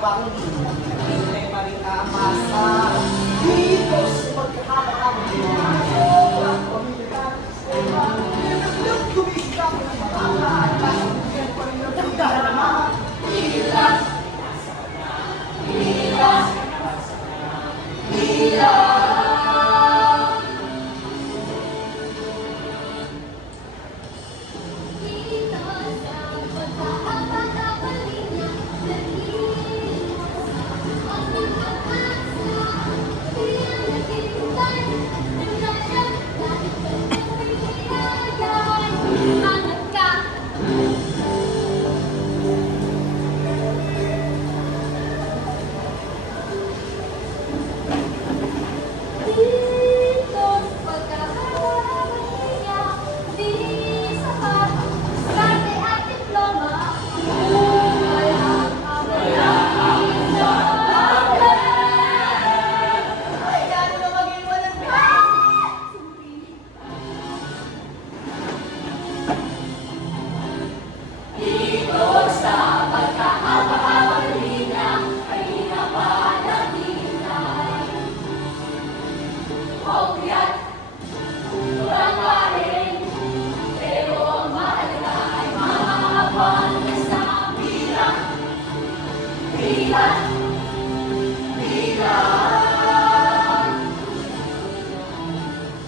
habang hindi pa rin namasa. Dito sa pagkakabang niya, sobrang pamilyar sa sistema. Naglag kumisa ko ng mga atas, yan pa rin ang pagdarama. Hilas! Hilas! Hilas!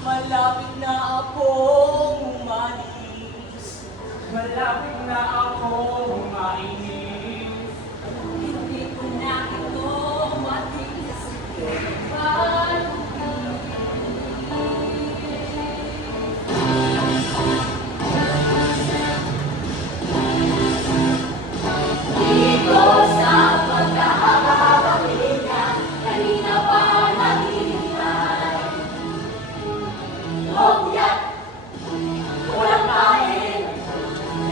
Malapit na akong umalis. Malapit na akong mainis. Hindi ko na ito matiis. Dito sa pagkahaba-habang linya, kanina pa naghihintay. Huwag walang kain,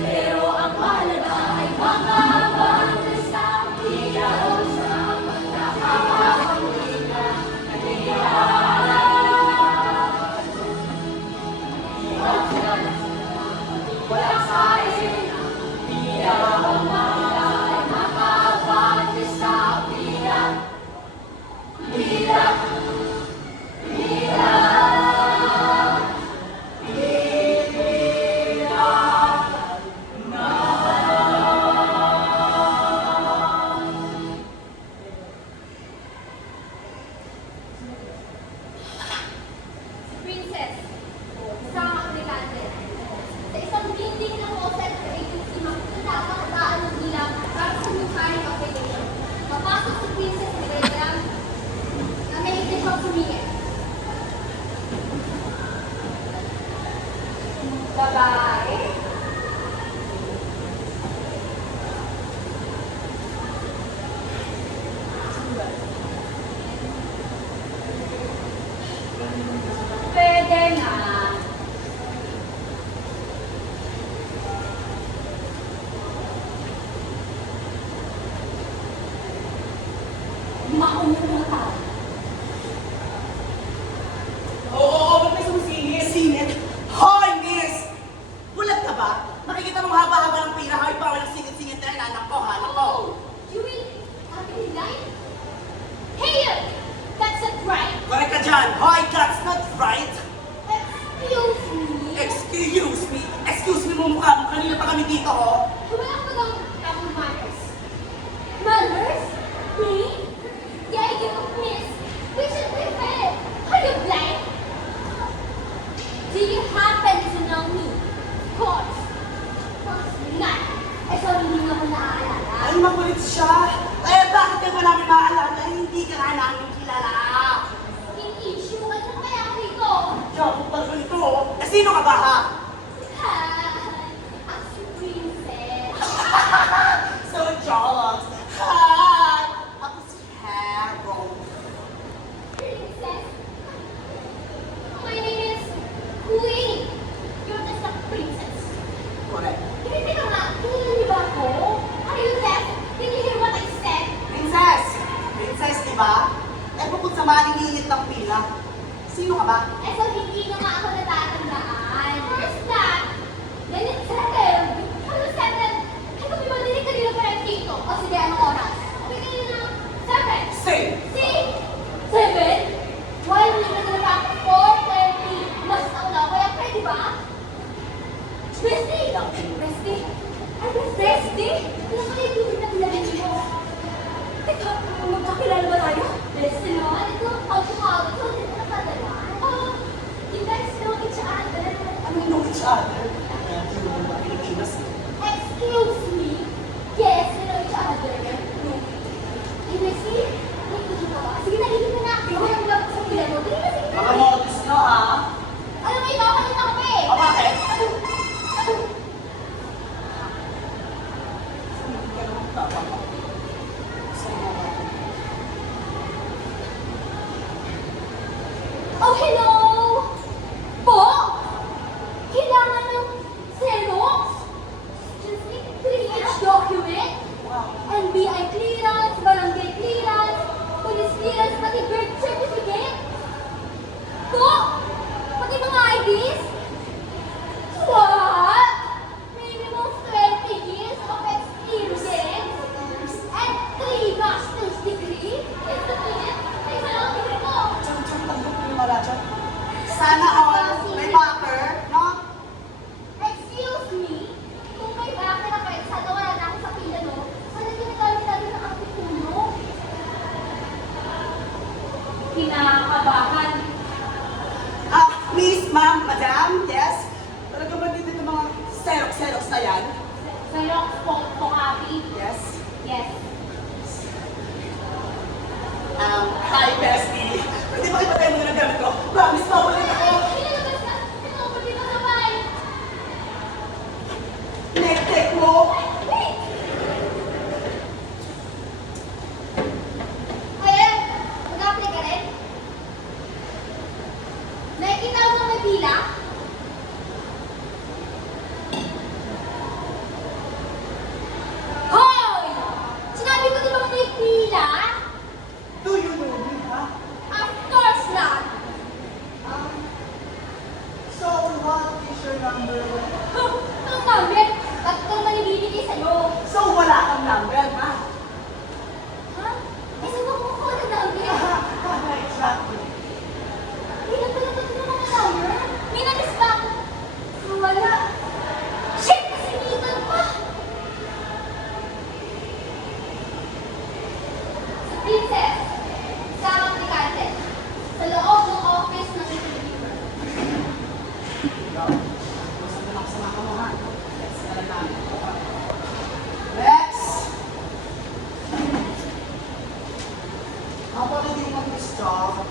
pero ang mahalaga ay makabanda sa ilaw sa pagkakahawang linya, kanina. Walang kain, pero ang mahalaga ay makabanda sa ilaw. Ilaw, ilaw. Princess, isang aplikante. Sa isang meeting ng OSET sa agency, makikita ang kataan ng ilang para sa musaring application. Papasok si Princess sa diagram na may siyang sumingit. Babae. Pwede na. Mauna na tao. Oo, ba't may sumisingit? Singit? Hoy, miss! Bulag ka ba? Nakikita mong haba-haba ng pira, hoy, bawal ang singit-singit na rin, anak ko, ha, anak ko. Oh, you mean happy line? Hey, you! That's not right. Correct ka dyan. Hoy, that's not right. Excuse me. Excuse me. Excuse me mo mukha mo. Kanina pa kami dito, oh. Wala ko lang tamang manners. Manners? Me? Yeah, you, miss. We should be fed. Are you blind? Do you happen to know me? Of course. Of course not. Eh, so hindi nga mo naaalala. Ay, makulit siya. Eh, bakit ka ba namin maaalala? Hindi ka nga namin kilala. Yung issue, ano kaya ako dito? Siya, putal ka nito, oh. Eh, sino ka ba, ha? As princess. So jealous. Hi! Ako si Harold. Princess? My name is Queenie. You're just a princess. Correct. Hindi ka nga, tingnan niyo ba ako? Are you deaf? Did you hear what I said? Princess! Princess, di ba? Eh, bukod sa maningingit ng pila, sino ka ba? Eh, so hindi na nga ako natatandaan. First that, then it's settled. Ano settled? Ay, kung may madinig kanina pa rin dito. O sige, anong oras? Okay, kanina na Oh, hello! Po? Kailangan ng Xerox? Just need 3H document? NBI clearance, barangay clearance, police clearance, pati birth certificate? Po? Pati mga IDs? What? Minimum 20 years of experience? And 3 master's degree? Ito po yan. Ay, walang degree ko. Sana all may backer, no? Excuse me? Kung may bakit ako, sana wala na ako sa pila, no? Sana ginagamit natin ng artikulo? Kinakabahan. Miss, ma'am, madam, yes? Talaga ba dito yung mga Xerox na yan? Xerox photocopy? Yes? Yes. Hi, bestie. Pwede ba ipatay mo na gamit ko? Promise mo, ulit ako. Pinalabas na! Ito, pati ba sabay? Nek-tek mo. Wait! Ayan, mag-apply ka rin? Nakikita mo na may pila? Hoy! Sinabi ko di ba may pila? Do you know me, ha? Of course not! So, what is your number? Ang number, tatlo naman ibibigay sa'yo. So, wala kang number, ha? Ha? Eh, saan mo kukuha ng number? Exactly. Hindi na pala tatlo mga number. May na-miss ba ako? Wala. Shit! Nasinitan pa! Si Princess, isang aplikante, sa loob ng office ng interviewer. Next! How about you want this job?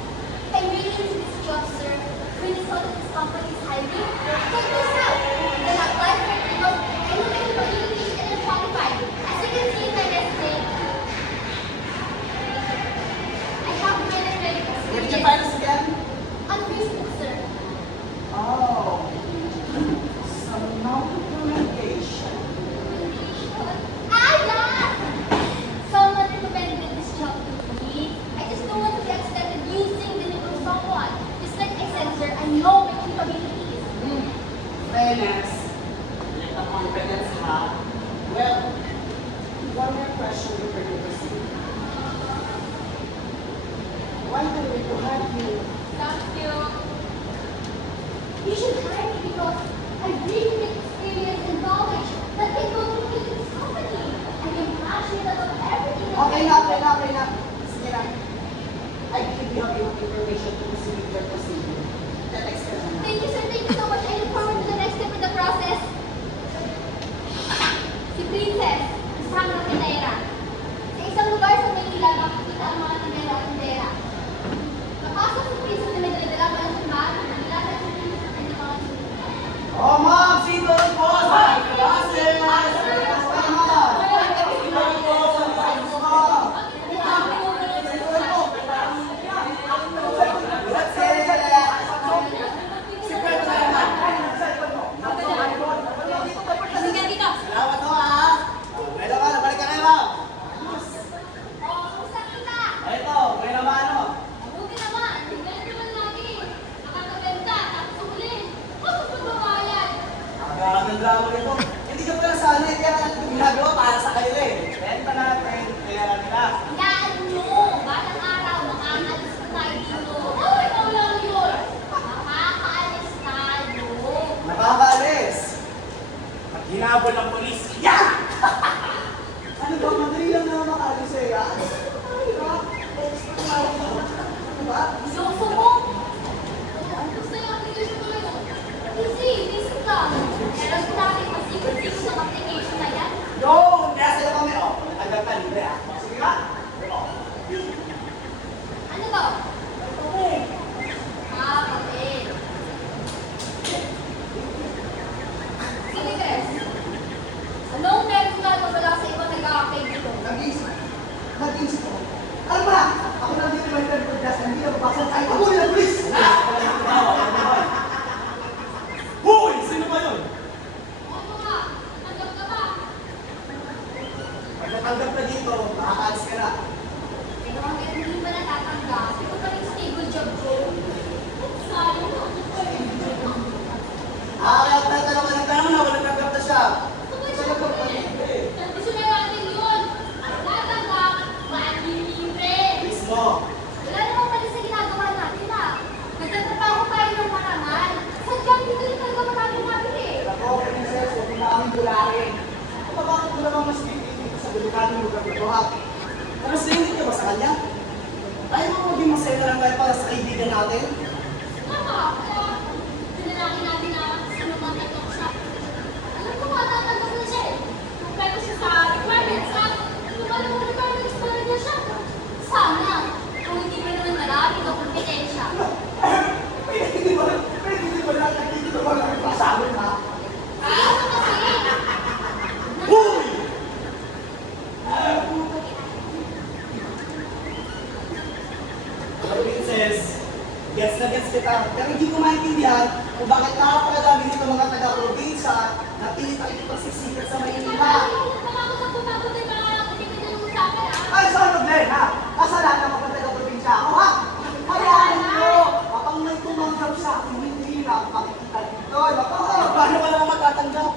I'm really into this job, sir. When I saw that this company is hiring, check this out. Then I applied for it because I know that for English and I'm qualified. As you can see in my resume, I have management Where did you experience find us again? on Facebook, sir. Oh. Some non-communication. Ah, yeah! Someone recommended this job to me. I just don't want to be accepted using the name of someone. Just like I said, sir, I know my capabilities. Fairness. Little confidence, ha? Well, one more question before you proceed. Why do we to have you? Thank you. You should hire me because I really make experience and knowledge that can contribute to this company. I am passionate about everything. Okay na. Sige na. I give you enough information to proceed with your procedure. The next question. Thank you, sir. Thank you so much. I look forward to the next step in the process. Si Princess, isang tindera. Sa isang lugar sa Maynila, makikita ang mga tindera at tindera. Napasok si Princess na may dala-dala pa ng sumar, nila sa Princess at kanyang mga sinunod. Oh, ma'am! Sino po sa classes? Ano yan dito? Salamat ho, ha? May naman, balik ka kayo, ma'am. Oh, kumusta kita? Ito, may naman, ano? Mabuti naman. Tingnan naman lagi. Nakakabenta, tapos umulin. Tapos magbabayad. Ang drama nito. Hindi ka pala sanay, kaya natin ito ginagawa para sa kayo eh. Benta natin, kaya nila. Yan nyo! Batang araw, makakaalis na tayo dito. Ay, wala yun! Makakaalis tayo. Nakakaalis. At hinabol ng polis. Yeah! Ano ba? Madali lang naman makaalis eh. Diba? Gusto mo? Gusto yung application ko yun. Easy, basic lang. Meron ko natin masikot-sikot ng application na yan. Yo! Kaya sila kami, oh. Agad ka, libre ah. Sige nga. Oh. Ano to? Ah, papel. Sige, Chris. Anong meron ka na wala sa ibang nag-a-apply dito? Nag-isip ko. Ano ba? Ako lang dito may podcast. Hindi na mabasa tayo. Ako nila, please! natanggap ka dito, makakaalis ka na. Ito ang hindi ba natatanggap? Ito pa rin stable job ko. Sayang na. Kaya tatanong ka ng tanong na, walang tanggap na siya. Gusto na natin yun. Ang tatanggap, malilibre. Mismo. Wala naman pala sa ginagawa natin ah. Nagtatrabaho tayo ng marangal. Sadyang dito rin talaga marami natin eh. Ako, princess, huwag mo na kaming gulahin. Kung bakit mo naman mas pipili sa delikadong lugar na ito, ha? Mas nahingit ka ba sa kanya? Tayo mo maging masaya na lang tayo para sa kaibigan natin? Tama. Kaya sinalaki natin na sino man ito siya. Alam ko nga, tatanggap na siya eh. Kompleto siya sa requirements at lumalang mga requirements pa rin niya siya. Sana, kung hindi pa naman marami ng kompetensya. Pero hindi ba lang nakikita ba lang pasabi, ha? Ayoko kasi. Hoy! Princess, gets na gets kita. Pero hindi ko maintindihan kung bakit napakadami dito mga taga-probinsya na pilit-pilit pagsisikat sa Maynila. Ay, sorry, Glenn, ha? Kasalanan kapag taga-probinsya ako, ha? Hayaan nyo! Kapag may tumanggap sa akin, hindi na ako makikita dito. Naku, paano ka naman matatanggap?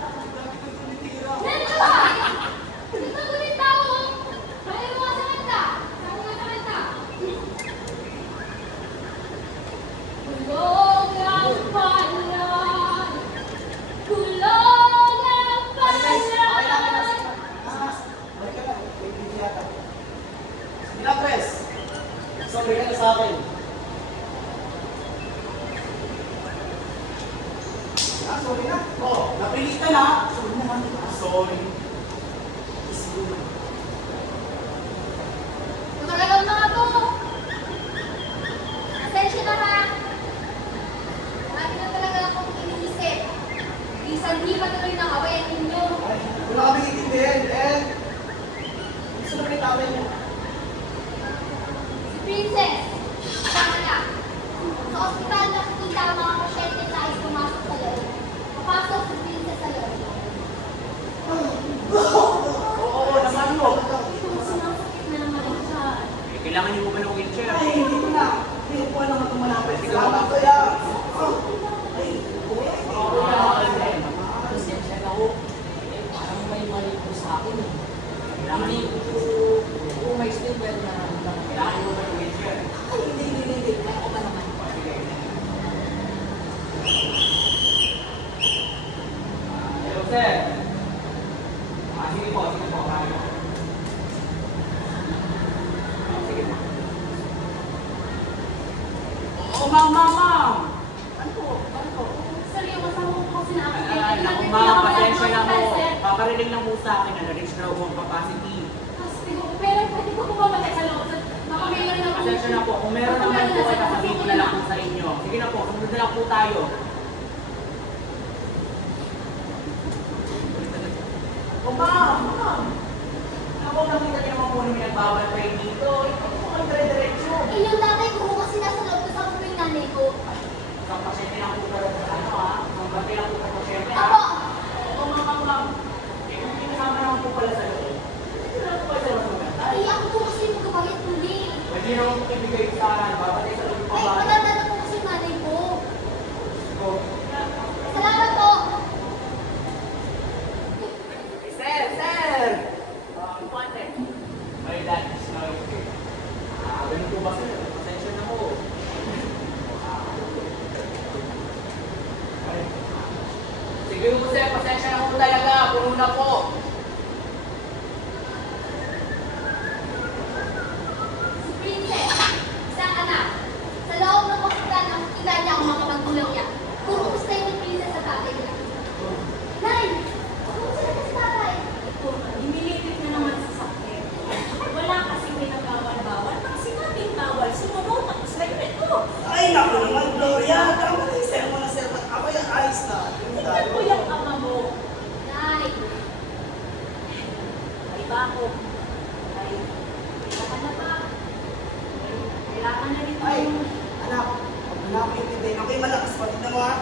Pinapres, sorry ka na sa akin. Ah, sorry na? Oo, napilit ka na. Sorry naman. Sorry. Siguro. Hindi pa tuloy ng awayan ninyo. Ay, wala kami itindihin. Eh, gusto na kitawin niyo. Si Princess, tama na. Sa ospital nakikita ang mga pasyente sa ayos pumasok sa loob. Papasok si Princess sa loob. Oo, naman mo. Sinasakit na naman ang siya. Kailangan niyo ba ng wheelchair? Ay, hindi ko na. Hindi ko naman kung malapit. Salamat ko yan. Ay, Pasensya na ho. Parang may mali po sa akin. Hindi ko may stable na Kailangan niyo ba ng wheelchair? Ay, hindi. May ako ba naman? Hello, sir. Sige po. Kaya mo. Sige po. Oo, ma'am. Sir, yung kasama ko kasi na ako. Ay, naku ma'am, pasensya na mo. Paparinig lang po sa akin na na-reach na ho ang capacity. Pero pwede ko po ba magkaya sa loob? Baka mayroon na po. Pasensya na po. Kung meron naman po, ay sasabihin ko na lang po sa inyo. Sige na po, sumunod na lang po tayo. Oh, ma'am. Ako nakita niyo naman po na may nagbabantay dito. Ito po kayo dire-diretso. Eh, yung tatay ko po kasi nasa loob kasama po yung nanay ko. Isang pasyente lang po pero ano ha? Ang bantay lang po sa pasyente ha? Apo! Oo, ma'am. Eh, kung kinasama naman po pala sa loob, hindi na po kayo sa magbantay. Eh, ako po kasi yung magkabahit hindi. Pwede naman po ibigay sa babantay sa loob Ay, pa ba? matanda po kasi yung nanay ko. So, Salamat po! Sir! Importante. My dad is now here. Ganun po ba sir? Pasensya na po. Sige po sir, pasensya na po talaga. Puno na po. Si Princess, isang anak. Sa loob ng hospital, nakikita niya ang mga magulang niya. Kumusta yung Princess sa tatay niya? Nay! Kumusta na si tatay? Ito, inilipit na naman sa sakit. Wala kasi pinagawal-bawal. Pag sinabing bawal, sumunod ang segment ko. ay, naku naman, Gloria. Tama na yung sermon na sermon. Ako yung ayos na. Tignan mo yung ama mo. Nay! Ay, bako. Ay, baka na ba? Ay, kailangan na rin Ay, yung... anak. Huwag mo na ako intindihin. Ako'y malakas pa. Tignan mo, ha?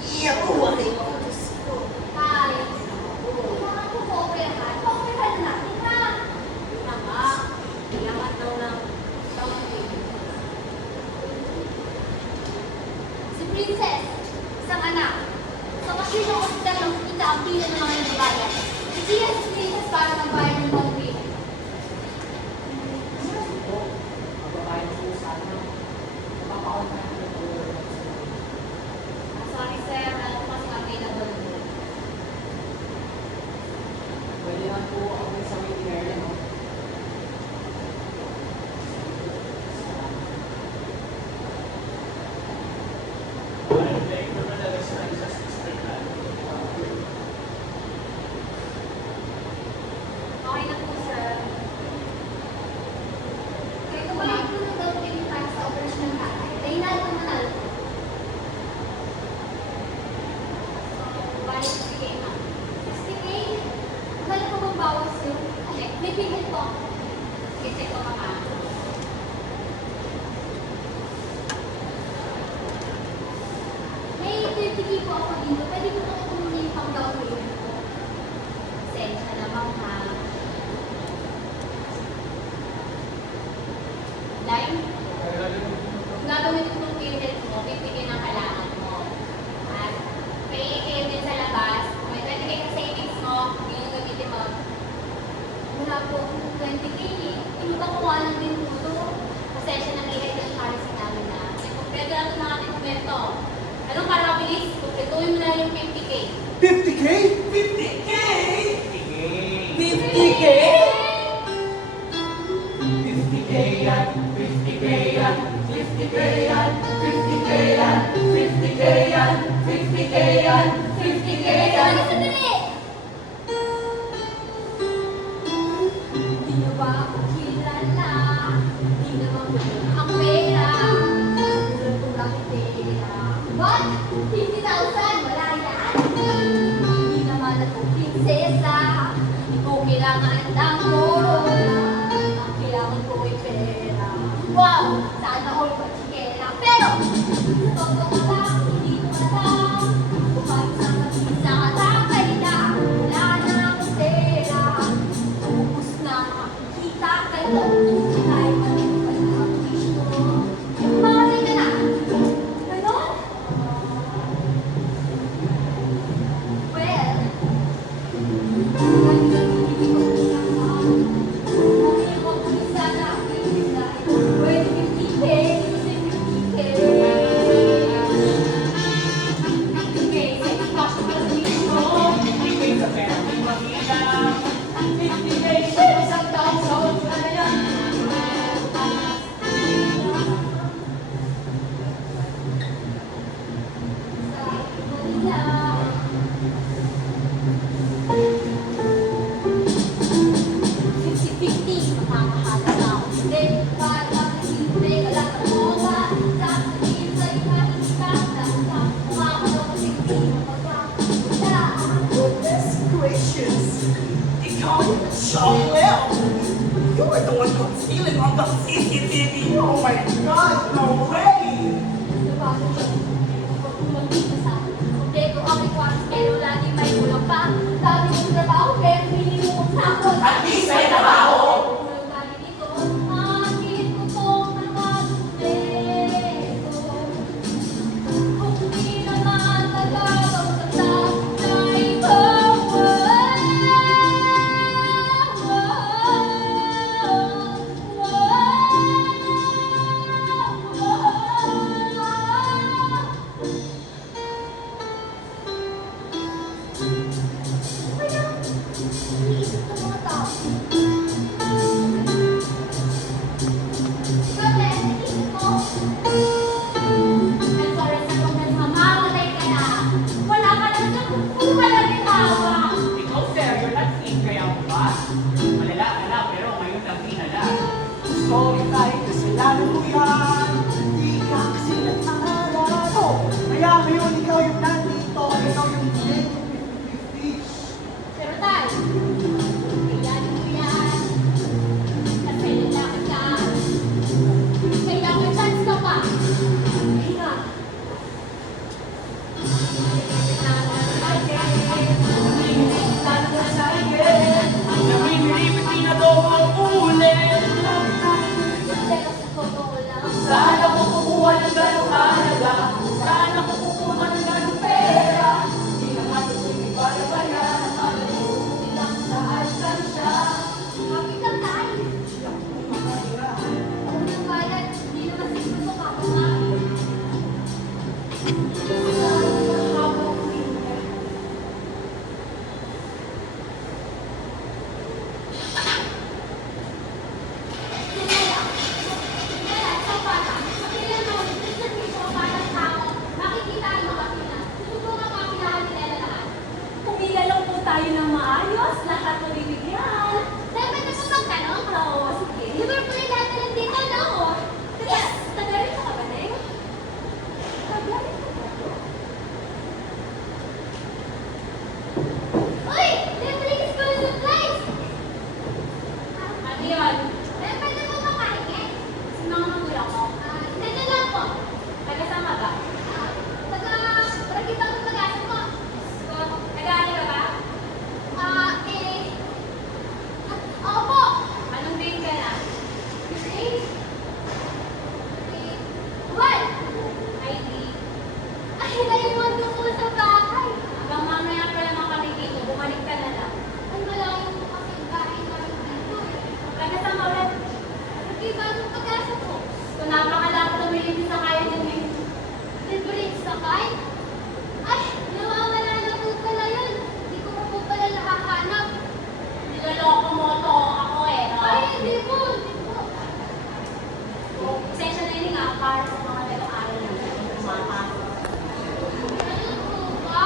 Iyak ko. Ay, ko. Diyos ko. Tay! Kailangan ko po-operahan. Pa-operahan na natin, ha? hindi po ako dito. Pwede po ako kumunin yung pang-down payment ko. Pasensya na bang ha? Line? Kung gagawin ko itong payment mo, bibigyan ng kailangan mo. At may kayo din sa labas, kung may 20K na savings mo, hindi yung gamitin mo. Wala po akong 20K eh. Inutang ko nga lang din po ito. Pasensya na may head ng policy namin na. May kumpleto lang ito ng ating komento. Anong para mabilis? Kumpletuhin mo na yung 50K. 50K? 50K! 50K? 50K yan, 50K yan, 50K yan, 50K yan, 50K yan, 50K yan, 50K yan. Sandali! Di na ba ako kilala? Di naman ko ang pera. Tulad ko bakit pera. What? 50,000? Wala yan? Hindi naman ako prinsesa. Hindi ko kailangan ng corona. Ang kailangan ko ay pera. Wow! Sana all pa chikera. Pero, totoo lang, hindi ko alam. Bukag sa mag-isa katapay na. Wala na akong pera. Ubus na makikita kayo. Kahit matinupan na ang gusto. Mamatay ka na. Ganon? Well, hindi ko pinaka. Hindi ko sana pwede 50K, kasi 50K. 50K, sa ipasok na dito. 50K sa pera, di mahirap. 50K, sa isang taong sa ultra na yan. Sa Manila. 50-50, makakahala na ako. Hindi, para hindi ka lang ang moga. Sasabihin sa iba, makakalaw kasi hindi mo magkakita. Goodness gracious! Ikaw yung chocolate! You were the one concealing on the CCTV! Oh my God, no way! Napasok siya. Kapag kumagin na sa akin. Kompleto ang requirements, pero lagi may kulang pa. Dami kong trabaho, pero minimum na ako. At least may trabaho! Kulang lagi dito, akin ko tong nakakumpleto. Kung di naman nagagaw sa ibang Kaya, iniisip ng mga tao. Kasi, iniisip mo. I'm sorry sa comment, mamamatay ka na. Wala ka na sa kung wala rin hawa. Ikaw sir, you're not fit kaya ba? Malala ka na, pero ngayon lang pinala. Sorry tayo kasi lalo ko yan. Di ka kasi nag-aalala. Kaya ngayon ikaw yung nandito. Ikaw yung hindi. 50-50. Pero tayo, kailan mo yan? Kasi lalaki ka. Kaya may chance ka pa. Hinga. Namimilipit na daw ang ulit. Pero sa totoo lang, Sa may bagong pag-asa po. Kung napakalapit na may libre sa kaya niya may libre sakay. Ay, nawawala na po pala yun. Hindi ko po pala nakahanap. Niloloko mo to ako eh, no? Ay, hindi po. Pasensya na yun nga, para sa mga nag-aaral na pumapasok. Ano po ba?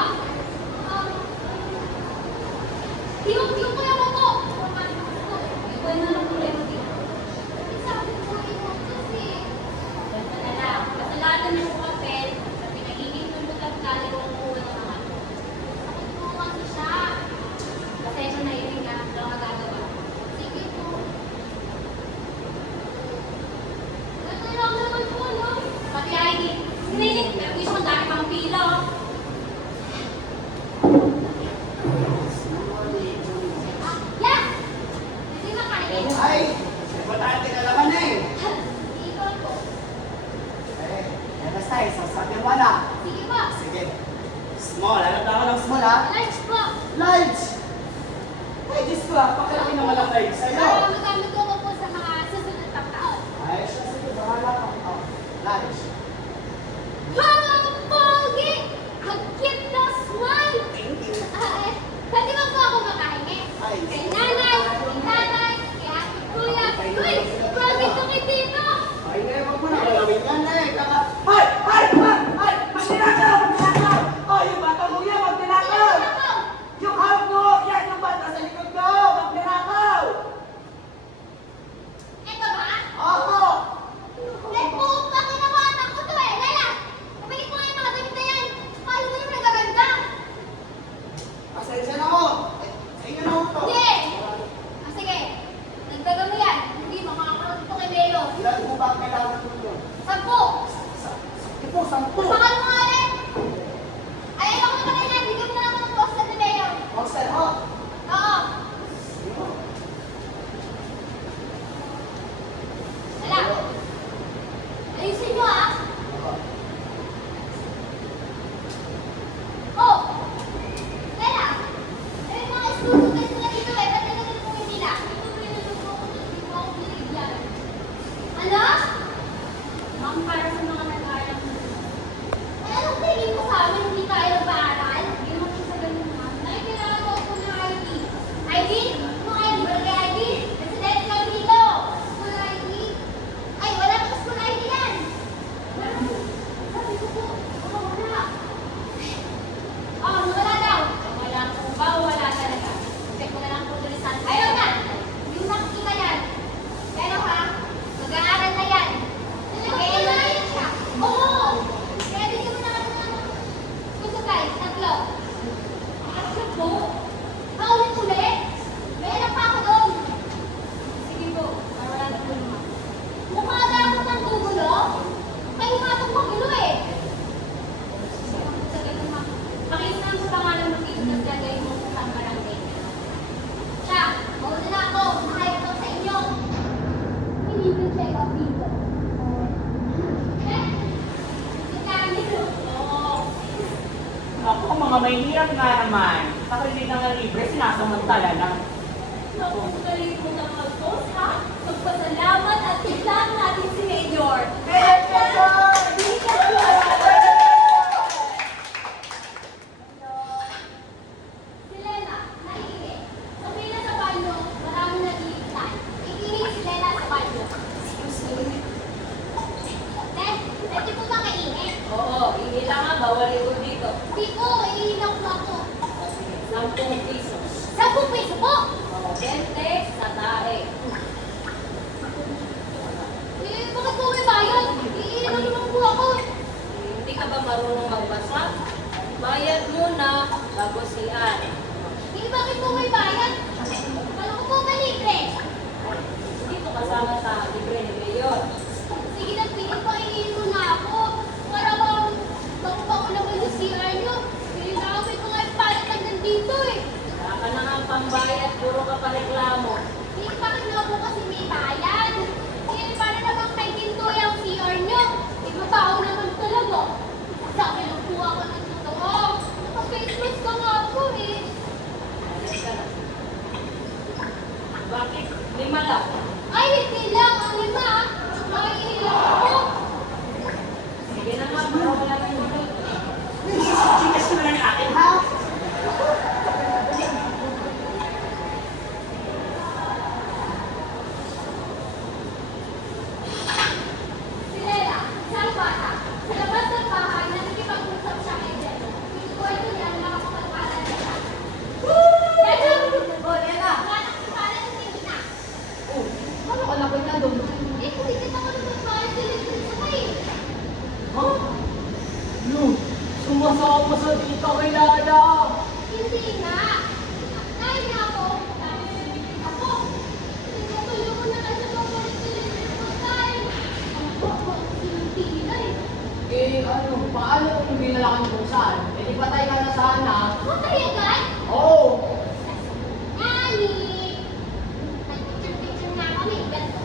Yung kuya mo po. Ikaw na lang problema dito. Sabi ko yun kasi. Ganito na lang. Kasalanan mo papel sa pinagiging tulog at kalawang kuha ng mga to. Ako po kasi siya. Pasensya na yun nga, wala kang magagawa. Sige po. Ito lang naman po, no? Pati ID, sinilit, pero gusto mo dahil pang pila, oh. Ah, yeah! Hindi makain. Ay, importante ka naman eh. Ikaw po. Basta eh, sasabihin mo na. Sige po. Sige. Small, hanap ako ng small ha. Lunch po. Large! Ay, Diyos ko ha, pakilaki naman ang large sa'yo. Para magamit ko po sa mga susunod pang taon. Ay, siya, sige, bahala ka. Oh, large. Wow, pogi! Ang cute na smile! Thank you. Pwede ba po ako makahingi? Ay. Kay nanay, kay tatay, kay ate kuya. Uy, pogi to kay tito! Ay, ngayon wag mo na galawin yan eh. Ay! Ay! Ay! Ay! Magtinakaw! Magtinakaw! Oh, yung bata mo yan, magtinakaw! Yung harap mo! Yan yung bata sa likod mo! Magtinakaw! Ito ba? Oo! Eh, po, pakinawatak ko to eh. Lela, kapalik mo nga yung mga damit na yan. Paano mo yung nagaganda? Pasensya na mo! Sa inyo na ito! Hindi! Sige, nagdaga mo yan. Hindi, makakaroon ito kay Melo. Ilan mo ba ang kailangan mo yun? 10. Ito, 10! Pakal mo nga rin. Ay, ayoko na kanina. Bigyan mo na ako ng poster ni Melo. Oxel, ho! Oo. Lela, ayusin nyo ah. Oh! Lela! Eh, mga student na dito eh. Ba't nagagawin nila? Ito po yung nagagawa ko doon. Hindi mo ako binigyan. Ano? Ma'am, para sa mga nag-aaral na Eh, anong tingin mo sa amin? Hindi tayo nag-aaral? hindi mo sa ganun, ma'am. Ay, kailangan ko po ng ID. ID? Anong ID? Barangay ID? Resident lang dito. School ID? Ay, wala kang school ID yan. Sabi ko po, wala. Wala daw. Wala po ba o wala talaga? Check mo na lang po dali sa Ayaw na. Hindi mo nakikita yan. Pero ha, mag-aaral na yan. Nag-aaral siya. Oo. Kaya bigyan mo na kami ng gusto guys, 3. Ano po? Paulit-ulit. Meron pa ako doon. Sige po, para wala na po, ma'am. Mukha na ako ng gugulo. Kayo nga itong magulo eh. Sa ganun, ma'am. Pakita lang sa pangalan mo dito na gagawin mo sa barangay. Siya, mauna na ako. Nakaya ko sa inyo. Hindi ko check up dito. Eh, magkano? Oo. Ako, mga may hirap nga naman. Ako hindi na nga libre, sinasamantala na. Naku, galing mo na mag-post, ha? Magpasalamat at tignan natin si Mayor. Si Lena, nakikinig. Sabi na sa banyo, marami nag-iitan. Ikinig si Lena sa banyo. Pwede po ba kainin? Oo, hindi lang nga, bawal ito dito. Hindi po, iinom ko ako. 10 pesos. 10 piso po! Oo, 20 sa tae. Eh, bakit po may bayad? Iinom naman po ako. Hindi ka ba marunong magbasa? Bayad muna, bago siyan. Eh, bakit po may bayad? Kala ko po ba libre? Dito kasama sa libre ni Mayor. Sige na, pili po, iinom na ako. Para bang bango-bango naman yung CR nyo. Pinawin ko nga yung palatag nandito eh. Wala ka na nga ang pambayad, puro ka pa reklamo. Eh, bakit na po kasi may bayad? Eh, para naman kay Ginto yung CR nyo. Eh, mabaho naman talaga. Sabi lang po ako ng totoo. Naka-face mask ka nga po eh. Ayos ka na. Bakit? 5 lang. Ay, hindi lang. Ang 5 laki na doon. Eh, kung hindi pa kami magbayad sa electric sakay. Ha? Yun, sumasama sa dito kay Lala. Hindi nga. Kaya niya ako. Ako. Tinutulong ko na kasi papalit sa electric sakay. Ako, sinuntilan. Eh, ano, paano kung binalakan kung saan? Eh, di patay ka na sana. Matay agad? Oo. Ani! Nag-picture-picture na kami. Ganito.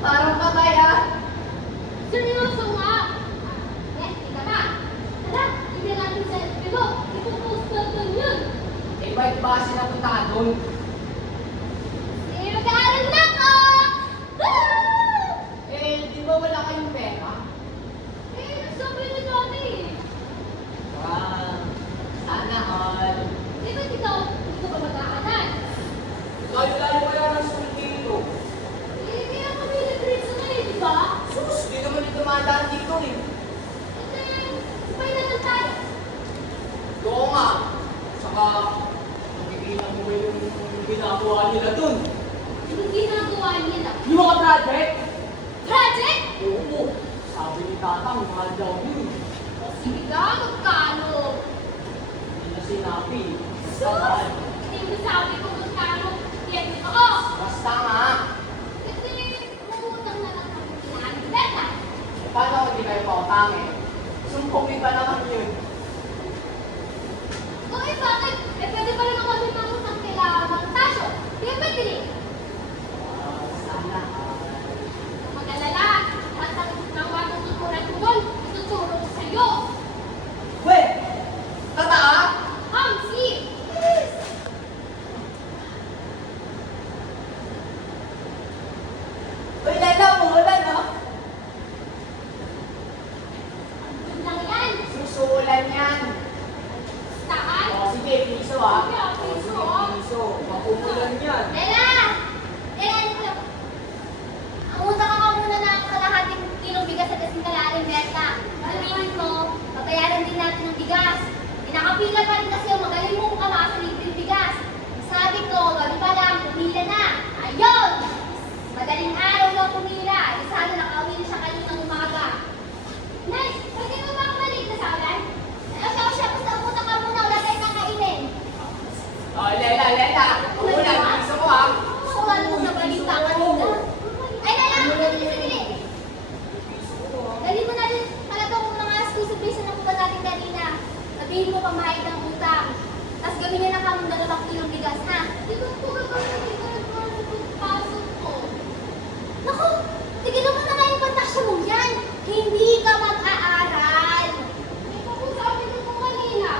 Parang patay ah. Seryoso nga! Eh, tika pa! Tara, tignan natin sa Facebook. Ipopost natin yun. Eh, ba't ba sinapunta ka doon? Eh, mag-aaral na ko! Ah! Eh, di ba wala kayong pera? Eh, sabi na natin. Ah, sana all. Eh, ba't ikaw? Hindi ka ba mag-aaral? Lalo-lalo kaya ng school dito. Eh, kaya kami nag-reach na eh, di ba? Sus, di naman yung dumadaan dito eh. And then, sabay naman tayo. Oo nga. Saka, nakikilang mo ba yung ginagawa nila doon? Yung ginagawa nila. Yung mga project? Project? Oo. Sabi ni Tatang, mahal daw yun. O, sige ka, magkano? Hindi na sinabi. Basta Sus! mahal. Hindi mo sabi kung magkano. Yan, oo! Basta nga. Kasi, umutang na lang kami kina Beta. Paano kung di kayo pautang eh? Sumpungin pa naman yun. O, eh, bakit? Eh, pwede pa rin kami mangutang kila Mang Tasyo. Kaya pwede rin. Sana all. Mag-alala. At ang bagong tuturan ko doon, ituturo ko sa'yo. Weh! Tata! Hamsi! Uy, Lala, umuulan no? Yun lang yan. Susulan yan. Saan? O, sige, piso ah. Sige, O, piso, sige, ah. piso. Makumulan yan. Lela! Umunta ka muna ng kalahating kilong bigas sa kasing kalahating Berta. Sabihin ko, babayaran din natin ng bigas. Nakapila pa rin kasi yung magaling mong kamasa libreng bigas. Sabi ko, gabi pa lang, pumila na. Ayun! Madaling araw lang pumila. Eh, sana nakauwi na siya kaninang umaga. Nice! Pwede mo ba ako maliit na salan? Ikaw siya, basta umunta ka muna, wala tayong kakainin. O, Lela, umulan, piso ko ah. Wala naman sa balita kanina. Ay, Lela! Sige. Dali mo na rin talagang mga school submission na pupunta natin kanina. Sabihin mo pamahid ng utang. Tapos gawin niya na kami 2 kilong bigas, ha? Hindi ko po gagawin pasok ko. Naku, tigilan mo na nga yung pantasya mo yan. Hindi ka mag-aaral. May papunsabi din mo kanina.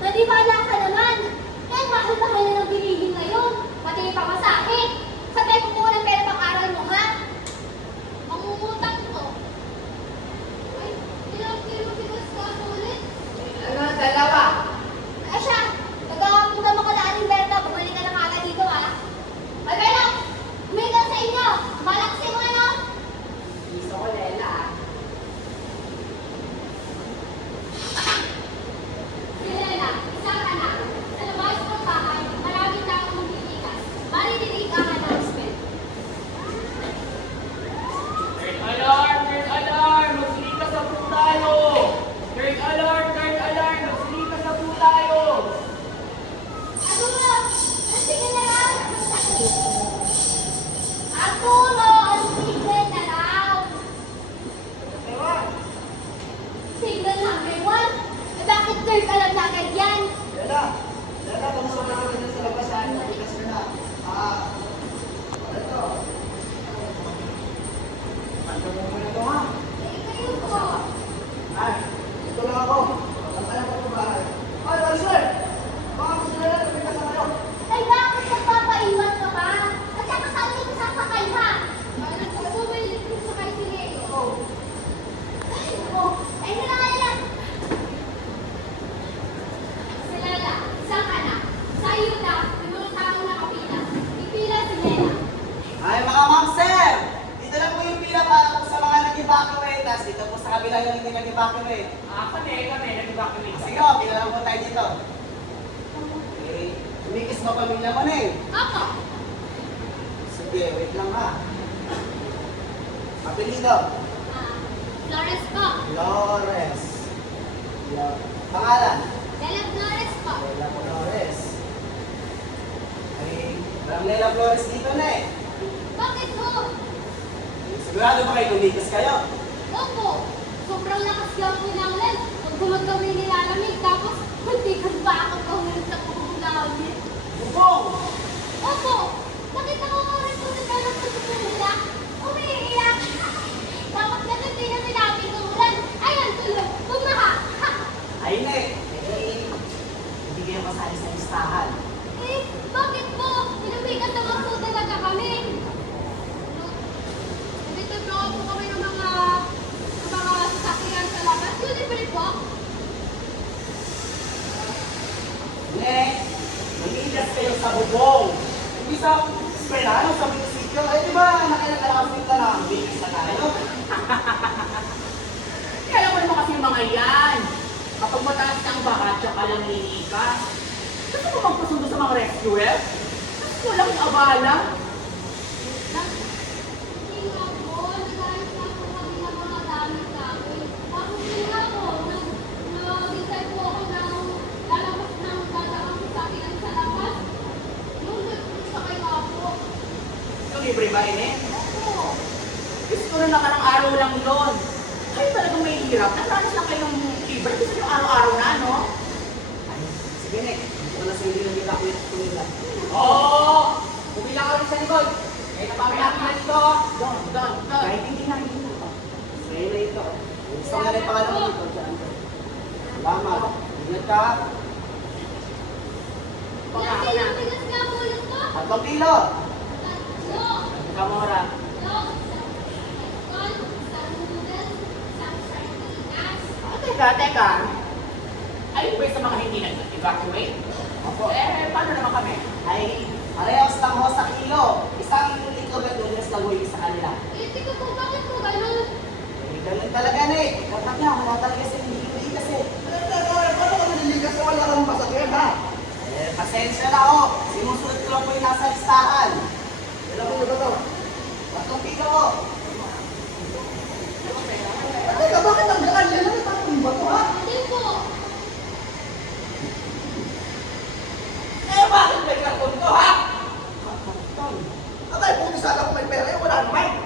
Naniwala ka naman. Yan, mahal-mahal na ng bilihin ngayon. Pati yung pamasahe. Sabay ko muna ng pera pang-aral mo, ha? Mangungutang ko. Ay, ilang kilo bigas ka ulit? Ano, dalawa? Ay siya, nagkapunta mo ka na aling Berta, bumalik ka na kagad dito ha. Ay Bella, umigal sa inyo, malaksi mo ano? Piso ko, Lela ah. Si Lela, isa ka na. Sa labas ng bahay, maraming taong maglilikas. Maririnig ang announcement. Third alarm! Third alarm! Magsilikas na po tayo! Third alarm! Third alarm! Magsilikas na po tayo! Ano na? Sige na lang. Ako no, ang signal na lang. Signal number 1? Eh bakit third alarm na agad yan? Lala, kamusta ka naman dyan sa labasan? Matigas ka na. Ito. Panta mo muna ito ha. Eh kayo po. Ay, ito lang ako. Ang alam ko bahay. Ay, Maricel! Baka gusto na lang, tumigas na kayo. Ay, bakit nagpapaiwan ka ba? At saka saan ka sasakay ha? Alam ko, bumalik ko sa kay sige. Oh. Ay, ako. Ay, nila. Si Lela, saan ka na? Sa ayuda, yung mga taong nakapila. Ipila si Lela. Ay, mga ma'am, sir! Dito lang po yung pila para po sa mga nag-evacuate. Tapos dito po sa kabila yung hindi nag-evacuate. Kami, nag-evacuate. Sige, pila lang po tayo dito. Okay. Sumikis sa pamilya mo, Neng? Opo. Sige, wait lang ha. Apelido? Flores po. Flores. Pangalan? Dela Flores po. Nela Flores. Ay, walang Nela Flores dito, Neng. Bakit po? Sigurado ba kayo lumikas kayo? Opo. Sobrang lakas daw po ng ulan. Pag gumagawa nilalamig, tapos muntikan pa ako gawin sa kumulamin. Bubong! Opo. Nakita ko nga rin po sa dalang sa nila. Umiiyak. Tapos kasi na sinabi ng ulan. Ayan, tulog. Bumaha. Ha! Ay, Neng. Hindi kayo kasali sa listahan. Eh, bakit po? Inumigas naman po talaga kami. Dito po po kami ng mga sasakyan sa labas. Yun, libre po. Neng, lumikas kayo sa bubong. Hindi sa eskwelahan o sa munisipyo. Eh, di ba nakailangan ka na bilis na tayo? Kaya mo naman kasi yung mga yan. Kapag mataas ang baha, tsaka lang nilikas. Gusto mo magpasundo sa mga rescuer? Kasi walang abala. Hindi nga po. Nag-ayos na po kami ng mga gamit namin. Tapos yun nga po, nag-decide po ako ng lalabas ng dadaan sa sasakyan sa labas. Yung sakay nga po. Yung libre ba, Ine? Opo. Gusto na nakarang araw lang yun. Kayo talagang may hirap. Nagranas lang kayo ng libre. Gusto nyo araw-araw na, no? Ay, sige, Neng. Hindi ko na sa hindi nagkita ko yung tumila. Oo! Bumila ka rin sa likod. Kaya napapayaki na dito. Doon. Kahit hindi na, hindi na. Ngayon na ito. Gusto nga rin pangalan mo dito. Diyan. Salamat. Ingat ka. Ilang kilometers nga po ulit po? 3 kilo. Tatlo. Kamora. Teka. Ayun ba yung sa mga hindi nag-evacuate? Opo. Eh, paano naman kami? Ay, parehas lang ho sa kilo. Isang litro ba doon sa lagoy sa kanila? Tingko po, bakit po ganun? Eh, ganun talaga, Neng. Dapat nga, huwag talaga sa hindi kasi. Paano ka naliligas na wala kang masakyan, ha? Eh, pasensya na ho. Sinusunod ko lang po yung nasa listahan. Ilan po ba ito? 3 kilo ho. Teka, bakit ang gaan yan? Ano tapong ba ito, ha? Hindi po. Eh, bakit may karton to, ha? Atay, kung sana kung may pera, eh, wala naman.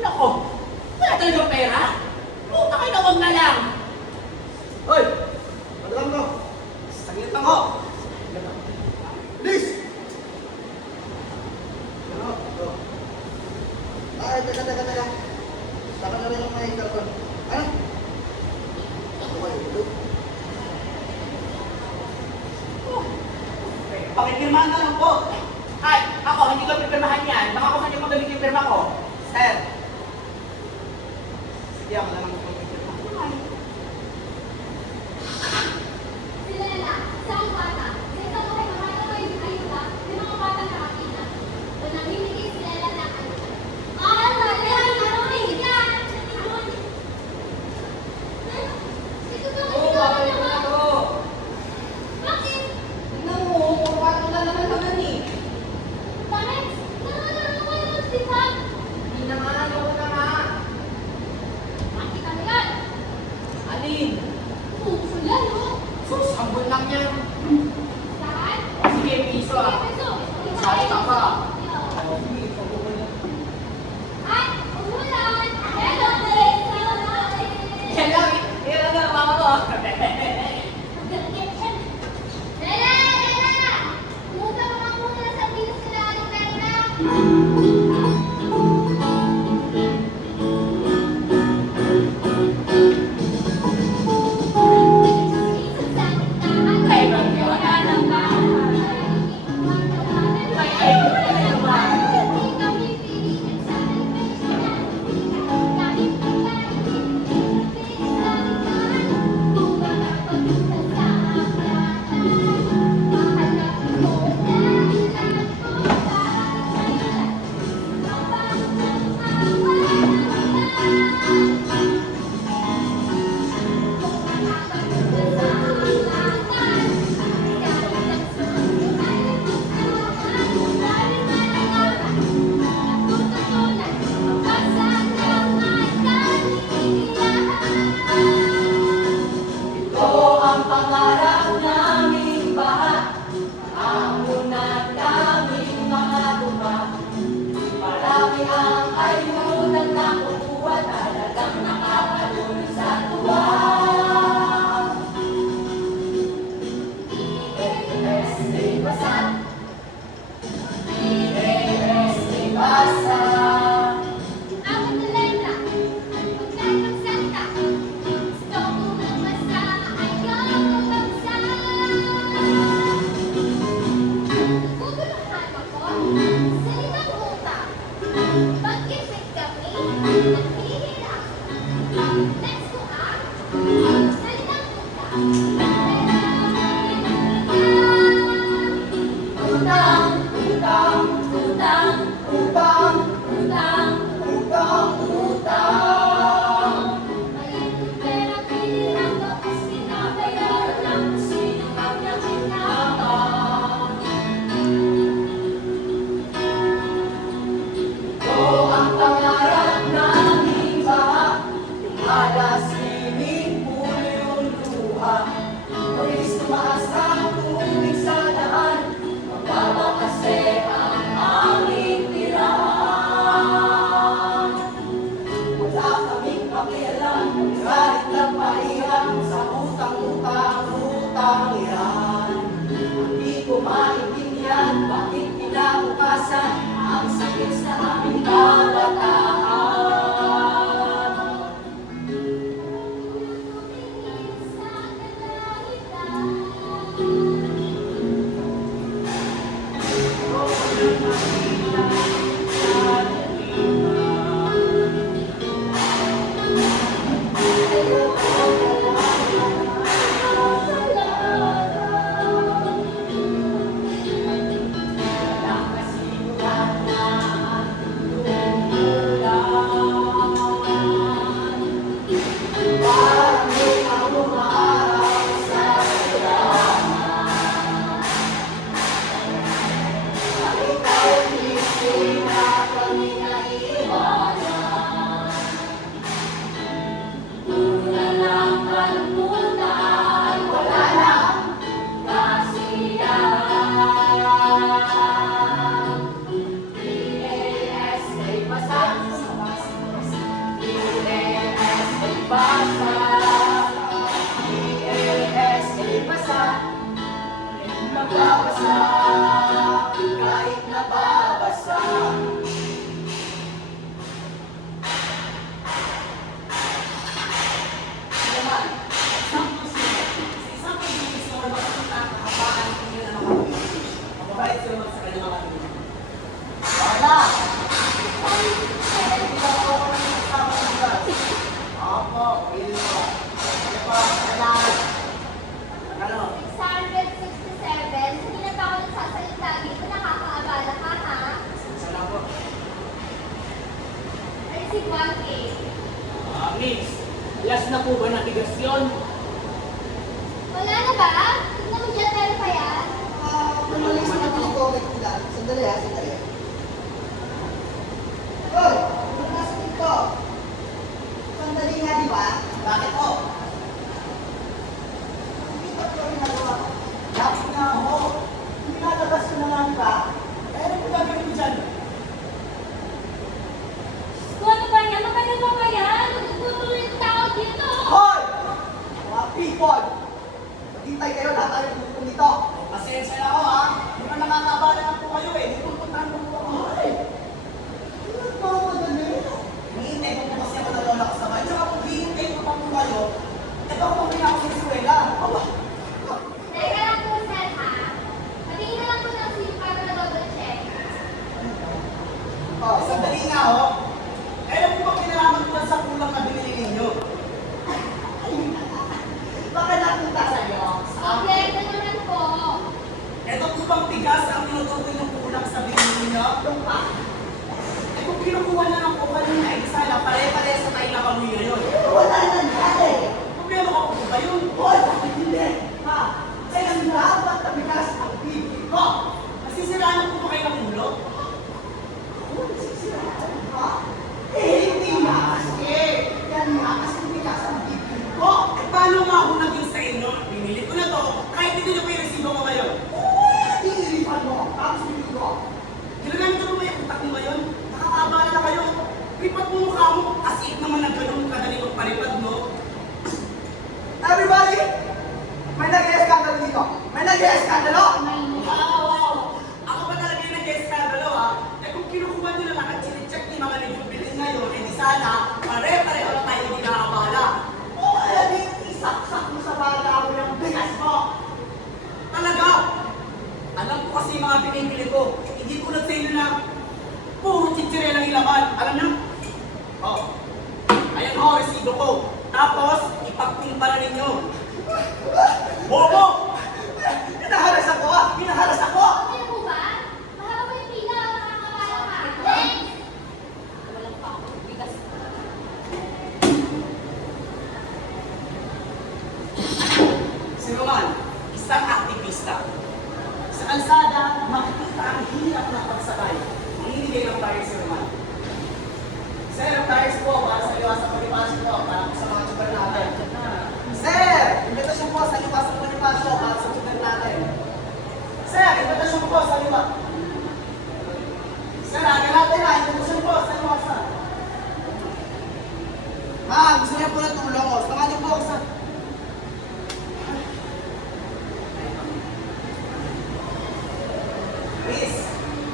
Ano ko? Wala talagang pera? Puta kayo na wag na lang. Hoy! Magalang mo. Saglit lang ho. Please! Ano? Ito. Ay, teka. Saka na rin ang may karton. Ano? Ako kayo ito. Pakipirmahan na lang po. Ay, ako, hindi ko pipirmahan yan. Baka kung hindi magamit yung pirma ko. Sir. Sige, ako na lang po pipirma. Si Lela, isang bata. Sa isang oras, marami kayo ayuda. May mga batang nakakita. Kung namimigay si Lela ng ayuda. Ito ba ang ginawa naman? Bakit? Tingnan mo, puro bato na naman naman eh. Bakit? Nalala ko yung sipag. Hindi naman, ayoko na nga. Bakit ano yan? Alin? Puso yan, no? Sus, ambon lang yan. Saan? O sige, piso ah. Peso. Sali ka pa. Ay, umulan. Hello, Grace. Yan lang, yan lang mama ko. Lela! Kumusta ka nga muna sa bilis sila ng pera? Ay, ng kukuha, talagang nakakatulong sa tuwa. D-A-S-A basa, D-A-S-A basa. Ako na letra, huwag na magsalita. Gusto ko magbasa, ayoko magsa. Naguguluhan ako, salitang utang. Pag-ibig kami, naghihirap. Let's go ah, salitang utang. Utang, utang, utang, Utang, utang, utang, utang. maliit na pera, pinirang tapos pinabayaran ng kung sino ang nakinabang. Ito ang pangarap naming lahat. Alas liming pulyong luha. Pulis tumaas ang tubig sa daan. Mababa kasi ang aming tirahan. Wala kaming pakialam, kahit na mahirap sa utang-utang-utang yan. Hindi ko maintindihan bakit kinabukasan ang sakit sa aming kabataan. Tumingin sa kalalitan. Parang may umaraw sa silangan. Ang ikaw hindi na kami naiiwanan. Wala lang kalimutan, Wala lang kasiyahan. D-A-S-A basa, D-A-S-A basa, D-A-S-A basa. magbabasa kahit nababasa. Wala! Hindi lang ako kasama ng gas. Opo, yun po. Ano po, kailangan. Ano? 667, hindi na ba ako nagsasalita dito? Nakakaabala ka, ha? Sana po. Receive 1K. Miss, last na po ba na tigas yun? Wala na ba? Tignan mo dyan, meron pa yan? Umalis na dito, sandali ha, sandali. Hoy, huwag na sa dito. Sandali nga, di ba? Bakit po? Hindi ko ito ginagawa. Dapat nga ako. Pinalabas ko na nga, di ba? Eh, ano ko gagawin ko dyan? Kung ano ba yan? Magkano ba ba yan? Tutuloy yung tao dito. Hoy! Mga people! Maghintay kayo, lahat tayo pupunta dito. Pasensya na ako ha. Hindi pa nakakabala na po kayo eh. Hindi po puntahan po ako. Hoy! Ano ba ako madali? Hihintay ko po kasi ako nalalakas na kayo. Tsaka kung hihintay ko pa po kayo, ito ako pang ako sa eskwela. Aba, Teka lang po, sir, ha? Patingin na lang po ng SIM para na-double check. oh, sandali nga ho. Kailan po ba kinalaman ko sa kulang na binili ninyo? Bakit napunta sa'yo? Kompleto naman po. Ito po bang tigas ang tinutukoy ng kulang sa binili ninyo? Yung pa. Eh kung kinukuha na lang po kanina, eh sana pare-pare sa tayo na kami ngayon. Wala na nangyari. Problema ka po ba yun? Hoy, bakit hindi? Ha? Kaya dapat nabigas ang bibig ko. Nasisiraan na po ba kayo ng ulo? Ako, nagsisiraan ka? Eh, hindi nga kasi. Yan nga kasi bigas ang bibig ko. Eh paano nga ako naging sa inyo? Binili ko na to, kahit hindi nyo pa yung resibo ko ngayon. Tiniripan mo. Tapos bibig ko. Ginagamit ko ba yung utak mo ngayon? Nakakabala na kayo. Ripat mo mukha bibili ko. Hindi ko sa inyo na puro chichirya lang ilaman. Alam niyo? Oh. Ayan ho, resibo ko. Tapos, ipagkumpara ninyo. Bobo! Hinaharas ako ah! Hinaharas ako! Ano po ba? Mahaba yung pila, nakakabala ka. Next! Walang pa ako. Bigas. Sino man, isang aktivista. Sa kalsada, makikita ang hirap ng pagsakay. Hinihigay ng tayo si Roman. Sir, tires po para sa liwasang panipasyo po, para po sa mga tsubar natin. Sir, invitasyon po sa liwasang panipasyo para sa tsubar natin. Sir, invitasyon po sa liwasang. Sir, agad natin na, invitasyon po sa liwasang. Ma'am, gusto niyo po ng tulong ko. Samahan niyo po ako sa... Please,